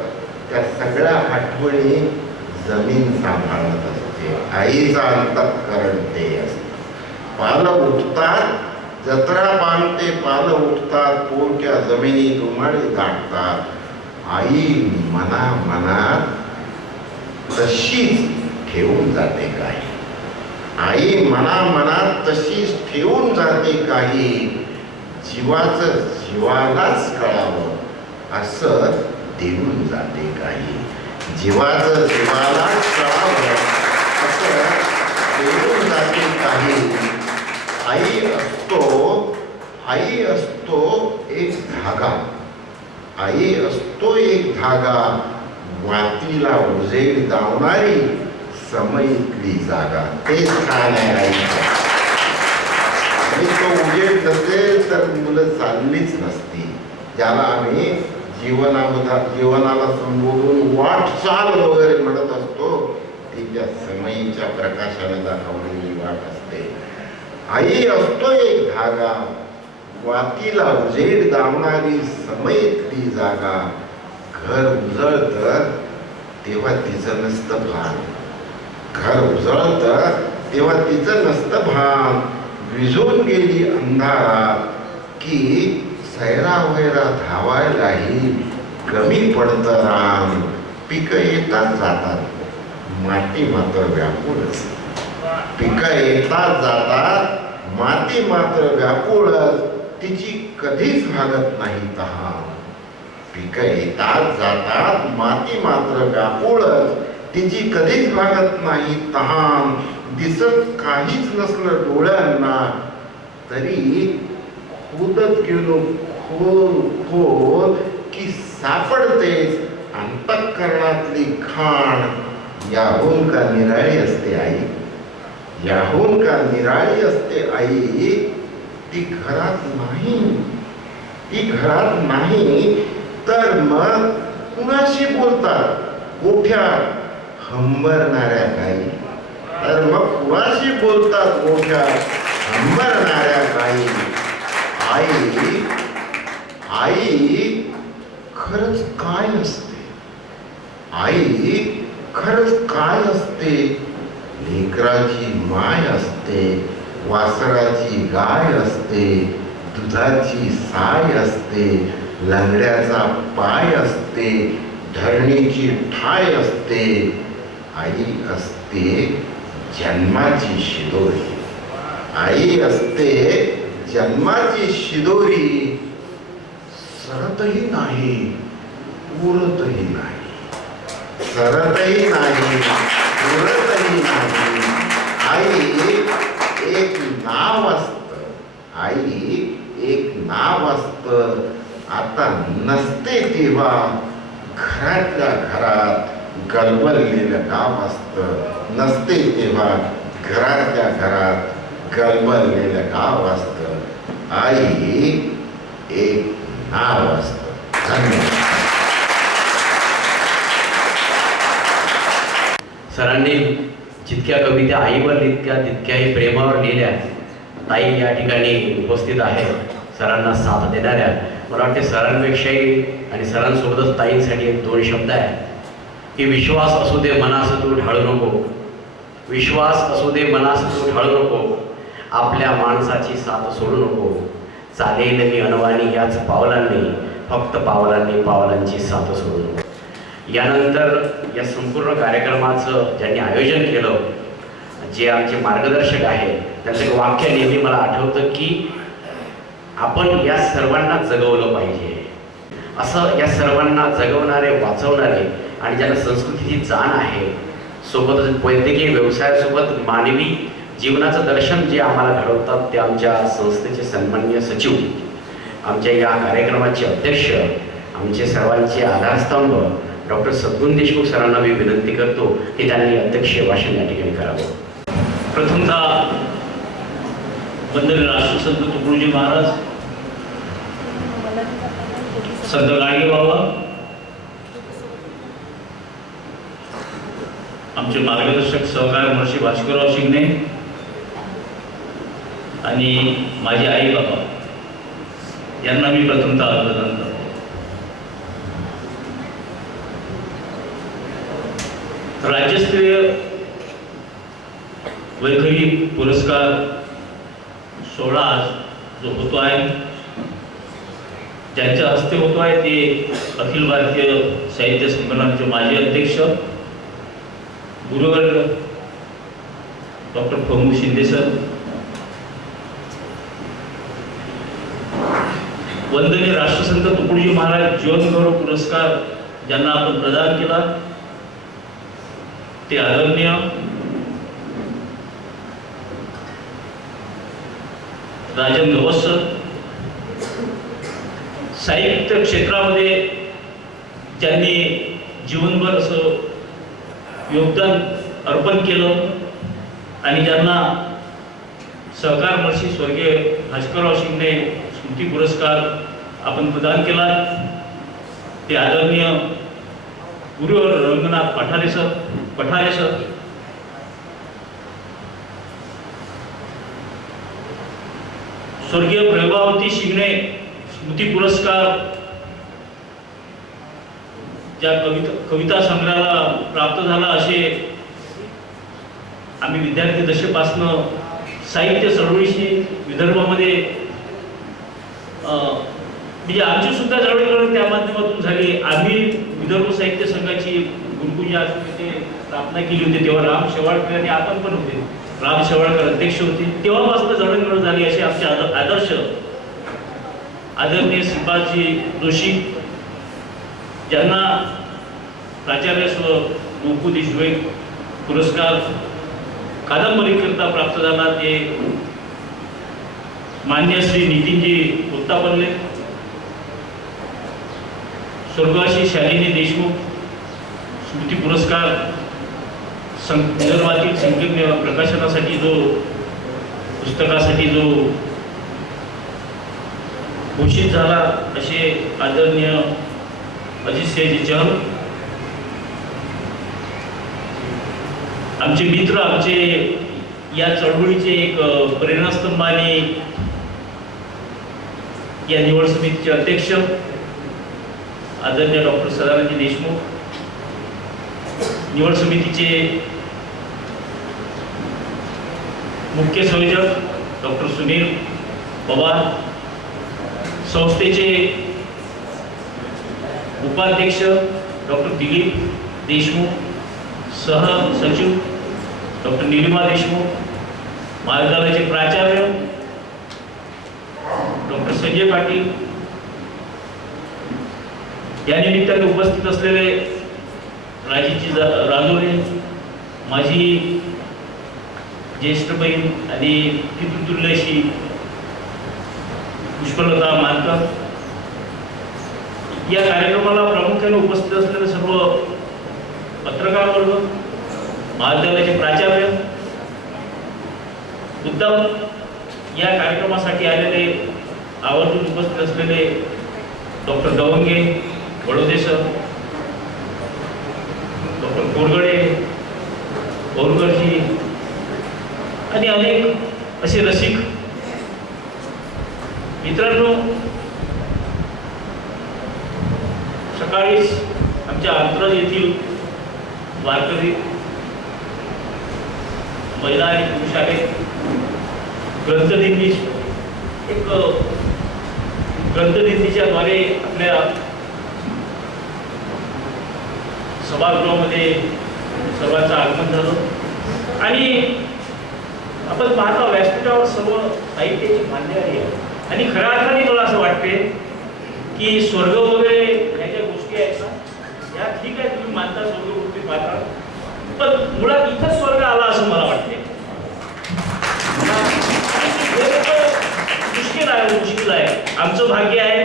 त्या सगळ्या आठवणी जमीन सांभाळत असते. आईचं अंतःकरण ते असतं. पालं उठतात, जत्रा बांधते, पालं उठतात, पोरक्या जमिनीत उमाळे गाठतात. आई मनात तशीच ठेवून जाते काही. आई मनात तशीच ठेवून जाते काही. जीवाचं जीवालाच कळावं असं देऊन जाते काही. जीवाचं जीवालाच कळावं देऊन जाते काही. आई असतो एक धागा. आई असतो एक धागा, मातीला उजेड दावणारी समईतली जागा. तेच छान आहे आईचं. आणि तो उजेड नसेल तर मुलं चाललीच नसती. ज्याला आम्ही जीवनाला संबोधून वाटचाल वगैरे म्हणत असतो, ती त्या समईच्या प्रकाशाने दाखवलेली वाट असते. आई असतो एक धागा, वातीला उजेड दावणारी समईतली जागा. घर उजळतं तेव्हा तिचं नसतं भान. घर उजळतं तेव्हा तिचं नसतं भान. विझून गेली अंधारात की सैरावैरा धावायलाही कमी पडतं रान. पिकं येतात जातात, माती मात्र व्यापूळच. पिकं येतात जातात, माती मात्र व्यापूळच. तिची कधीच भागत नाही तहान. पिकं येतात जातात, माती मात्र व्यापूळच. तिची कधीच भागत नाही तहान. दिसत काहीच नसलं डोळ्यांना तरी खोदत गेलो खोल खोल की सापडतेच अंतःकरणातली खाण. याहून का निराळी असते आई, याहून का निराळी असते आई. ती घरात नाही, ती घरात नाही तर मग कुणाशी बोलतात गोठ्यात हंबरणाऱ्या गाई. तर मग कुणाशी बोलतात गोठ्यात हंबरणाऱ्या गाई. आई खरंच काय असते, आई खरंच काय असते. लेकराची माय असते, वासराची गाय असते, दुधाची साय असते, लंगड्याचा पाय असते, धरणीची ठाय असते. आई असते जन्माची शिदोरी. आई असते जन्माची शिदोरी. सरतही नाही, उरतही नाही. सरतही नाही, उरतही नाही. आई एक नाव असतं, आई एक नाव असतं. आता नसते तेव्हा घरातल्या घरात गलबललेलं गाव असतं. नसते तेव्हा घरातल्या घरात गलबललेलं गाव असतं. आई एक नाव असतं. धन्यवाद. सरांनी जितक्या कविता आईवर तितक्याही प्रेमावर लिहिल्या. ताई या ठिकाणी उपस्थित आहेत, सरांना साथ देणाऱ्या. मला वाटते सरांपेक्षाही आणि सरांसोबतच ताईंसाठी एक दोन शब्द आहे की विश्वास असू दे मनास तू ढाळू नको. विश्वास असू दे मनास तू ढाळू नको. आपल्या माणसाची साथ सोडू नको. चालेल मी अनवाणी याच पावलांनी, फक्त पावलांनी पावलांची साथ सोडू नको. यानंतर या संपूर्ण कार्यक्रमाचं ज्यांनी आयोजन केलं, जे आमचे मार्गदर्शक आहेत, त्यांचं एक वाक्य नेहमी मला आठवतं की आपण या सर्वांना जगवलं पाहिजे. असं या सर्वांना जगवणारे, वाचवणारे आणि ज्यांना संस्कृतीची जाण आहे, सोबतच वैद्यकीय व्यवसायासोबत मानवी जीवनाचं दर्शन जे आम्हाला घडवतात, ते आमच्या संस्थेचे सन्माननीय सचिव, आमच्या या कार्यक्रमाचे अध्यक्ष, आमचे सर्वांचे आधारस्तंभ डॉक्टर सद्गुण देशमुख सरांना मी विनंती करतो की त्यांनी अध्यक्षीय भाषण या ठिकाणी करावं. प्रथमतः वंदनीय राष्ट्रसंत तुकडोजी महाराज, संत गाडगे बाबा, आमचे मार्गदर्शक सहकार महर्षी भास्करराव शिंगणे आणि माझे आई बाबा यांना मी प्रथमतः अभिवादन करतो. राज्यस्तरीय वैखरी पुरस्कार सोहळा आज जो होतो आहे, ज्यांच्या हस्ते होतो आहे ते अखिल भारतीय साहित्य संमेलनाचे माजी अध्यक्ष गुरुवर्ग डॉक्टर फमू शिंदे सर, वंदनीय राष्ट्रसंत तुकडोजी महाराज जीवनगौरव पुरस्कार ज्यांना आपण प्रदान केला ते आदरणीय राजन गवस सर, साहित्य क्षेत्रामध्ये ज्यांनी जीवनभर असं योगदान अर्पण केलं आणि ज्यांना सहकार महर्षी स्वर्गीय भास्करराव शिंदे स्मृती पुरस्कार आपण प्रदान केला, ते आदरणीय गुरुवर रंगनाथ पठारे सर, स्वर्गीय प्रभावती शिंगणे स्मृती पुरस्कार ज्या कविता संग्रहाला प्राप्त झाला, असे आम्ही विद्यार्थी दशेपासनं साहित्य चळवळीशी विदर्भामध्ये म्हणजे आमची सुद्धा चळवळी त्या माध्यमातून झाली. आम्ही विदर्भ साहित्य संघाची गुरुपूजा स्थापना केली होती, तेव्हा राम शेवाळकर आणि आपण पण होते, राम शेवाळकर अध्यक्ष होते, तेव्हापासून जळणघळण झाली. असे आमचे आदर्श आदरणीय श्रीपादजी जोशी, ज्यांना प्राचार्य स्व गोकू देशमुख पुरस्कार कादंबरीकरिता प्राप्त झाला, ते मान्य श्री नितीनजी उत्तापल्ले, स्वर्गवासी शालिनी देशमुख स्मृती पुरस्कार विदर्भातील संकीर्ण प्रकाशनासाठी जो पुस्तकासाठी जो घोषित झाला, असे आदरणीय अजित सिंहजी चहल, आमचे मित्र, आमचे या चळवळीचे एक प्रेरणास्तंभ आणि या निवड समितीचे अध्यक्ष आदरणीय डॉक्टर सदानंदजी देशमुख, निवड समितीचे मुख्य संयोजक डॉक्टर सुनील पवार, संस्थेचे उपाध्यक्ष डॉक्टर दिलीप देशमुख, सह सचिव डॉक्टर निलिमा देशमुख, महाविद्यालयाचे प्राचार्य डॉक्टर संजय पाटील, या निमित्ताने उपस्थित असलेले राजीची राजोरे, माझी ज्येष्ठ बहीण आणि पितृतुल्यशी पुष्पलता मानकर, या कार्यक्रमाला प्रामुख्याने उपस्थित असलेले सर्व पत्रकार वर्ग, महाविद्यालयाचे प्राचार्य, मुद्दाम या कार्यक्रमासाठी आलेले आवर्जून उपस्थित असलेले doctor Dawange, Badode sir, doctor कोरगडे, बोरगरजी आणि अनेक असे रसिक मित्रांनो, सकाळीच आमच्या अंतराळ येथील वारकरी महिला आणि पुरुष आहेत. ग्रंथदिंडीच्या द्वारे आपल्या सभागृहामध्ये सर्वांचं आगमन झालं आणि आपण पाहता व्यासपीठावर सर्व साहित्याची मांडणी आहे आणि खऱ्या अर्थाने मला असं वाटते की स्वर्ग वगैरे ह्या ज्या गोष्टी आहेत ना, या ठीक आहे, तुम्ही मानता स्वर्ग गोष्टी पाहता, पण मुळात इथंच स्वर्ग आला असं मला वाटते. मुश्किल आहे. आमचं भाग्य आहे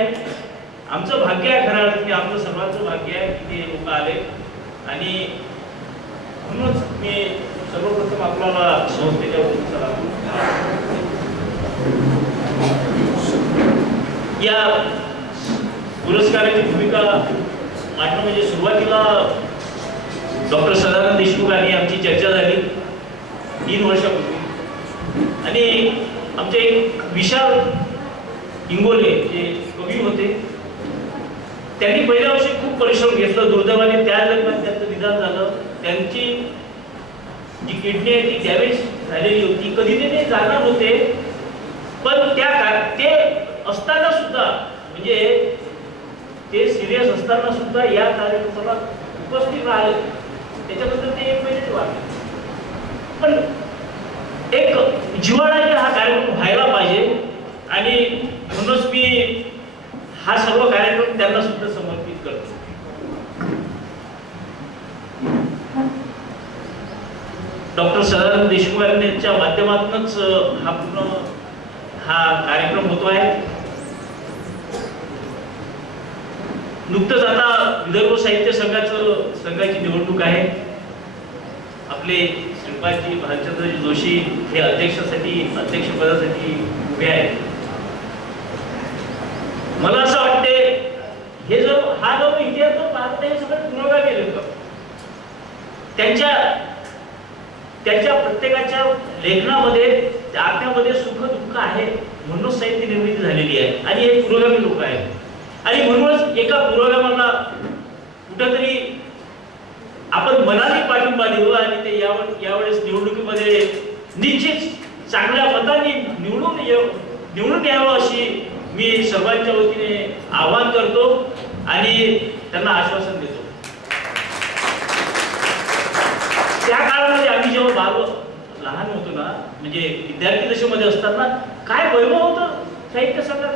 खऱ्या अर्थाने, आमचं सर्वांचं भाग्य आहे की ते लोक आले आणि म्हणूनच मी सर्वप्रथम आपल्याला संस्थेच्या या पुरस्काराची भूमिका मांडणं म्हणजे सुरुवातीला डॉक्टर सदानंद देशमुख आणि आमची चर्चा झाली 3 वर्षापूर्वी आणि आमचे एक विशाल इंगोले जे कवी होते, त्यांनी पहिल्या वर्षी खूप परिश्रम घेतला. दुर्दैवाने त्या दरम्यान त्यांचं निधन झालं. त्यांची जी किडनी आहे ती डॅमेज झालेली होती. कधी ते जाणार होते, पण ते असताना सुद्धा म्हणजे ते सिरियस असताना सुद्धा या कार्यक्रमाला उपस्थित राहिले. त्याच्याबद्दल ते एक मिनिट वाटले, पण एक जिव्हाळ्याने हा कार्यक्रम व्हायला पाहिजे आणि म्हणूनच मी हा सर्व कार्यक्रम त्यांना सुद्धा समर्पित करतो. डॉक्टर सदानंद देशमुख यांच्या माध्यमातूनच हा कार्यक्रम होतो आहे. नुकतंच आता विदर्भ साहित्य संघाची निवडणूक आहे. आपले श्रीपादजी भालचंद्रजी जोशी हे अध्यक्षपदासाठी उभे आहेत. मला असं वाटते हे जो इतिहास पाहत हे सगळं पुनर्वा केलं होतं. त्यांच्या प्रत्येकाच्या लेखनामध्ये आत्म्यामध्ये सुख दुःख आहे म्हणून साहित्य निर्मिती झालेली आहे आणि हे पुरोगामी लोक आहेत. आणि म्हणूनच एका पुरोगामाला कुठंतरी आपण मनाने पाठिंबा देऊ आणि ते यावेळेस निवडणुकीमध्ये निश्चित चांगल्या मताने निवडून यावं अशी मी सर्वांच्या वतीने आवाहन करतो आणि त्यांना आश्वासन देतो. त्या काळामध्ये आम्ही जेव्हा लहान होतो ना, म्हणजे विद्यार्थी दशेमध्ये असताना काय वैभव होतं साहित्य संघात.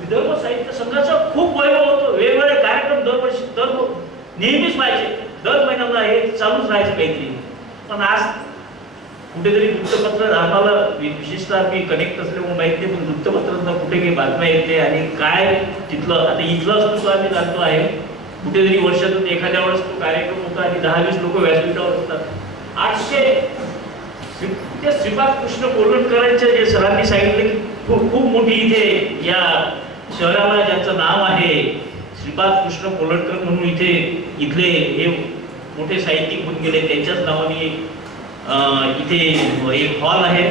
विदर्भ साहित्य संघाचं खूप वैभव होतं. वेगवेगळे कार्यक्रम नेहमीच व्हायचे. दर महिन्याला हे चालूच राहायचं काहीतरी. पण आज कुठेतरी वृत्तपत्र आम्हाला विशेषतः मी कनेक्ट असल्यामुळे माहिती नाही, पण वृत्तपत्रात कुठे काही बातम्या येते आणि काय तिथलं आता इथलं असतो आम्ही जाणतो आहे. कुठेतरी वर्षातून एखाद्या वेळेस तो कार्यक्रम होता आणि 10-20 लोक व्यासपीठावर असतात. 800 ते श्रीपाद कृष्ण कोल्हटकरांच्या जे सरांनी सांगितलं की खूप मोठी इथे या शहराला ज्यांचं नाव आहे श्रीपाद कृष्ण कोल्हटकर म्हणून इथले हे मोठे साहित्यिक होऊन गेले. त्यांच्याच नावाने इथे एक हॉल आहे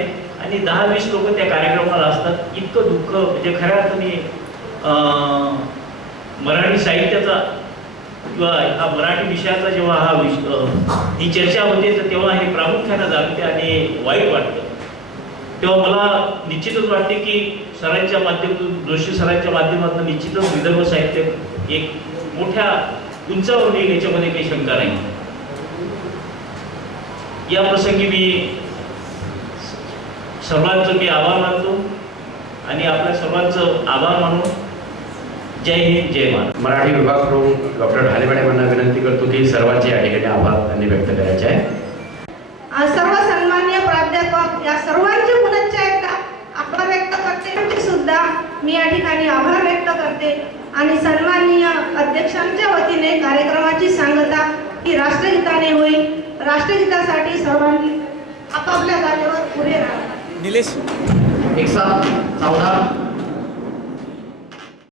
आणि 10-20 लोक त्या कार्यक्रमाला असतात. इतकं दुःख म्हणजे खऱ्या अर्थाने मराठी साहित्याचा किंवा हा मराठी विषयाचा जेव्हा ही चर्चा होते तर तेव्हा हे प्रामुख्याने जाणते आणि वाईट वाटतं. तेव्हा मला निश्चितच वाटते की सरांच्या माध्यमातून जोशी सरांच्या माध्यमातून निश्चितच विदर्भ साहित्य एक मोठ्या उंचावर येईल याच्यामध्ये काही शंका नाही. या प्रसंगी मी सर्वांचं आभार मानतो आणि आपल्या सर्वांचं आभार मानून जय हिंद जय महाराष्ट्र. मराठी विभागाकडून डॉक्टर ढाले मॅडमांना विनंती करतो की सर्वांचे या ठिकाणी आभार त्यांनी व्यक्त करायचे आहे. सर्व सन्माननीय प्राध्यापक या सर्वांचे पुनश्च एकदा आभार व्यक्त करते. सुद्धा मी या ठिकाणी आभार व्यक्त करते आणि सन्माननीय अध्यक्षांच्या वतीने कार्यक्रमाची सांगता ही राष्ट्रगीताने होईल. राष्ट्रगीतासाठी सर्वांनी आपापल्या जागेवर पुढे राहा. निलेश 114